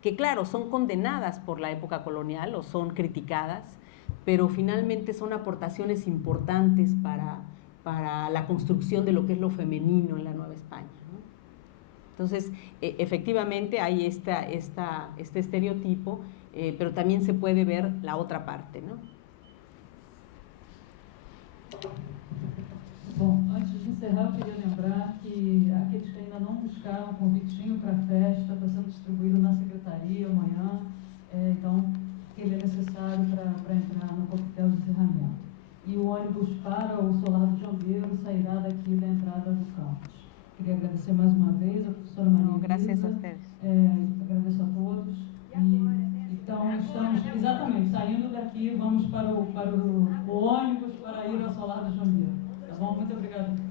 que claro, son condenadas por la época colonial o son criticadas, pero finalmente son aportaciones importantes para la construcción de lo que es lo femenino en la Nueva España, ¿no? Entonces, efectivamente hay este estereotipo, pero también se puede ver la otra parte, ¿no? Bom, antes de encerrar, eu queria lembrar que aqueles que ainda não buscaram o convitinho para a festa, está sendo distribuído na secretaria amanhã, então ele é necessário para entrar no coquetel de encerramento. E o ônibus para o Solar do Jambeiro sairá daqui da entrada do campus. Queria agradecer mais uma vez a professora Maria Gracias a Elisa, ustedes. agradeço a todos. Então, estamos exatamente saindo daqui, vamos para o ônibus para ir ao Solar do Jambeiro. Tá bom? Muito obrigada.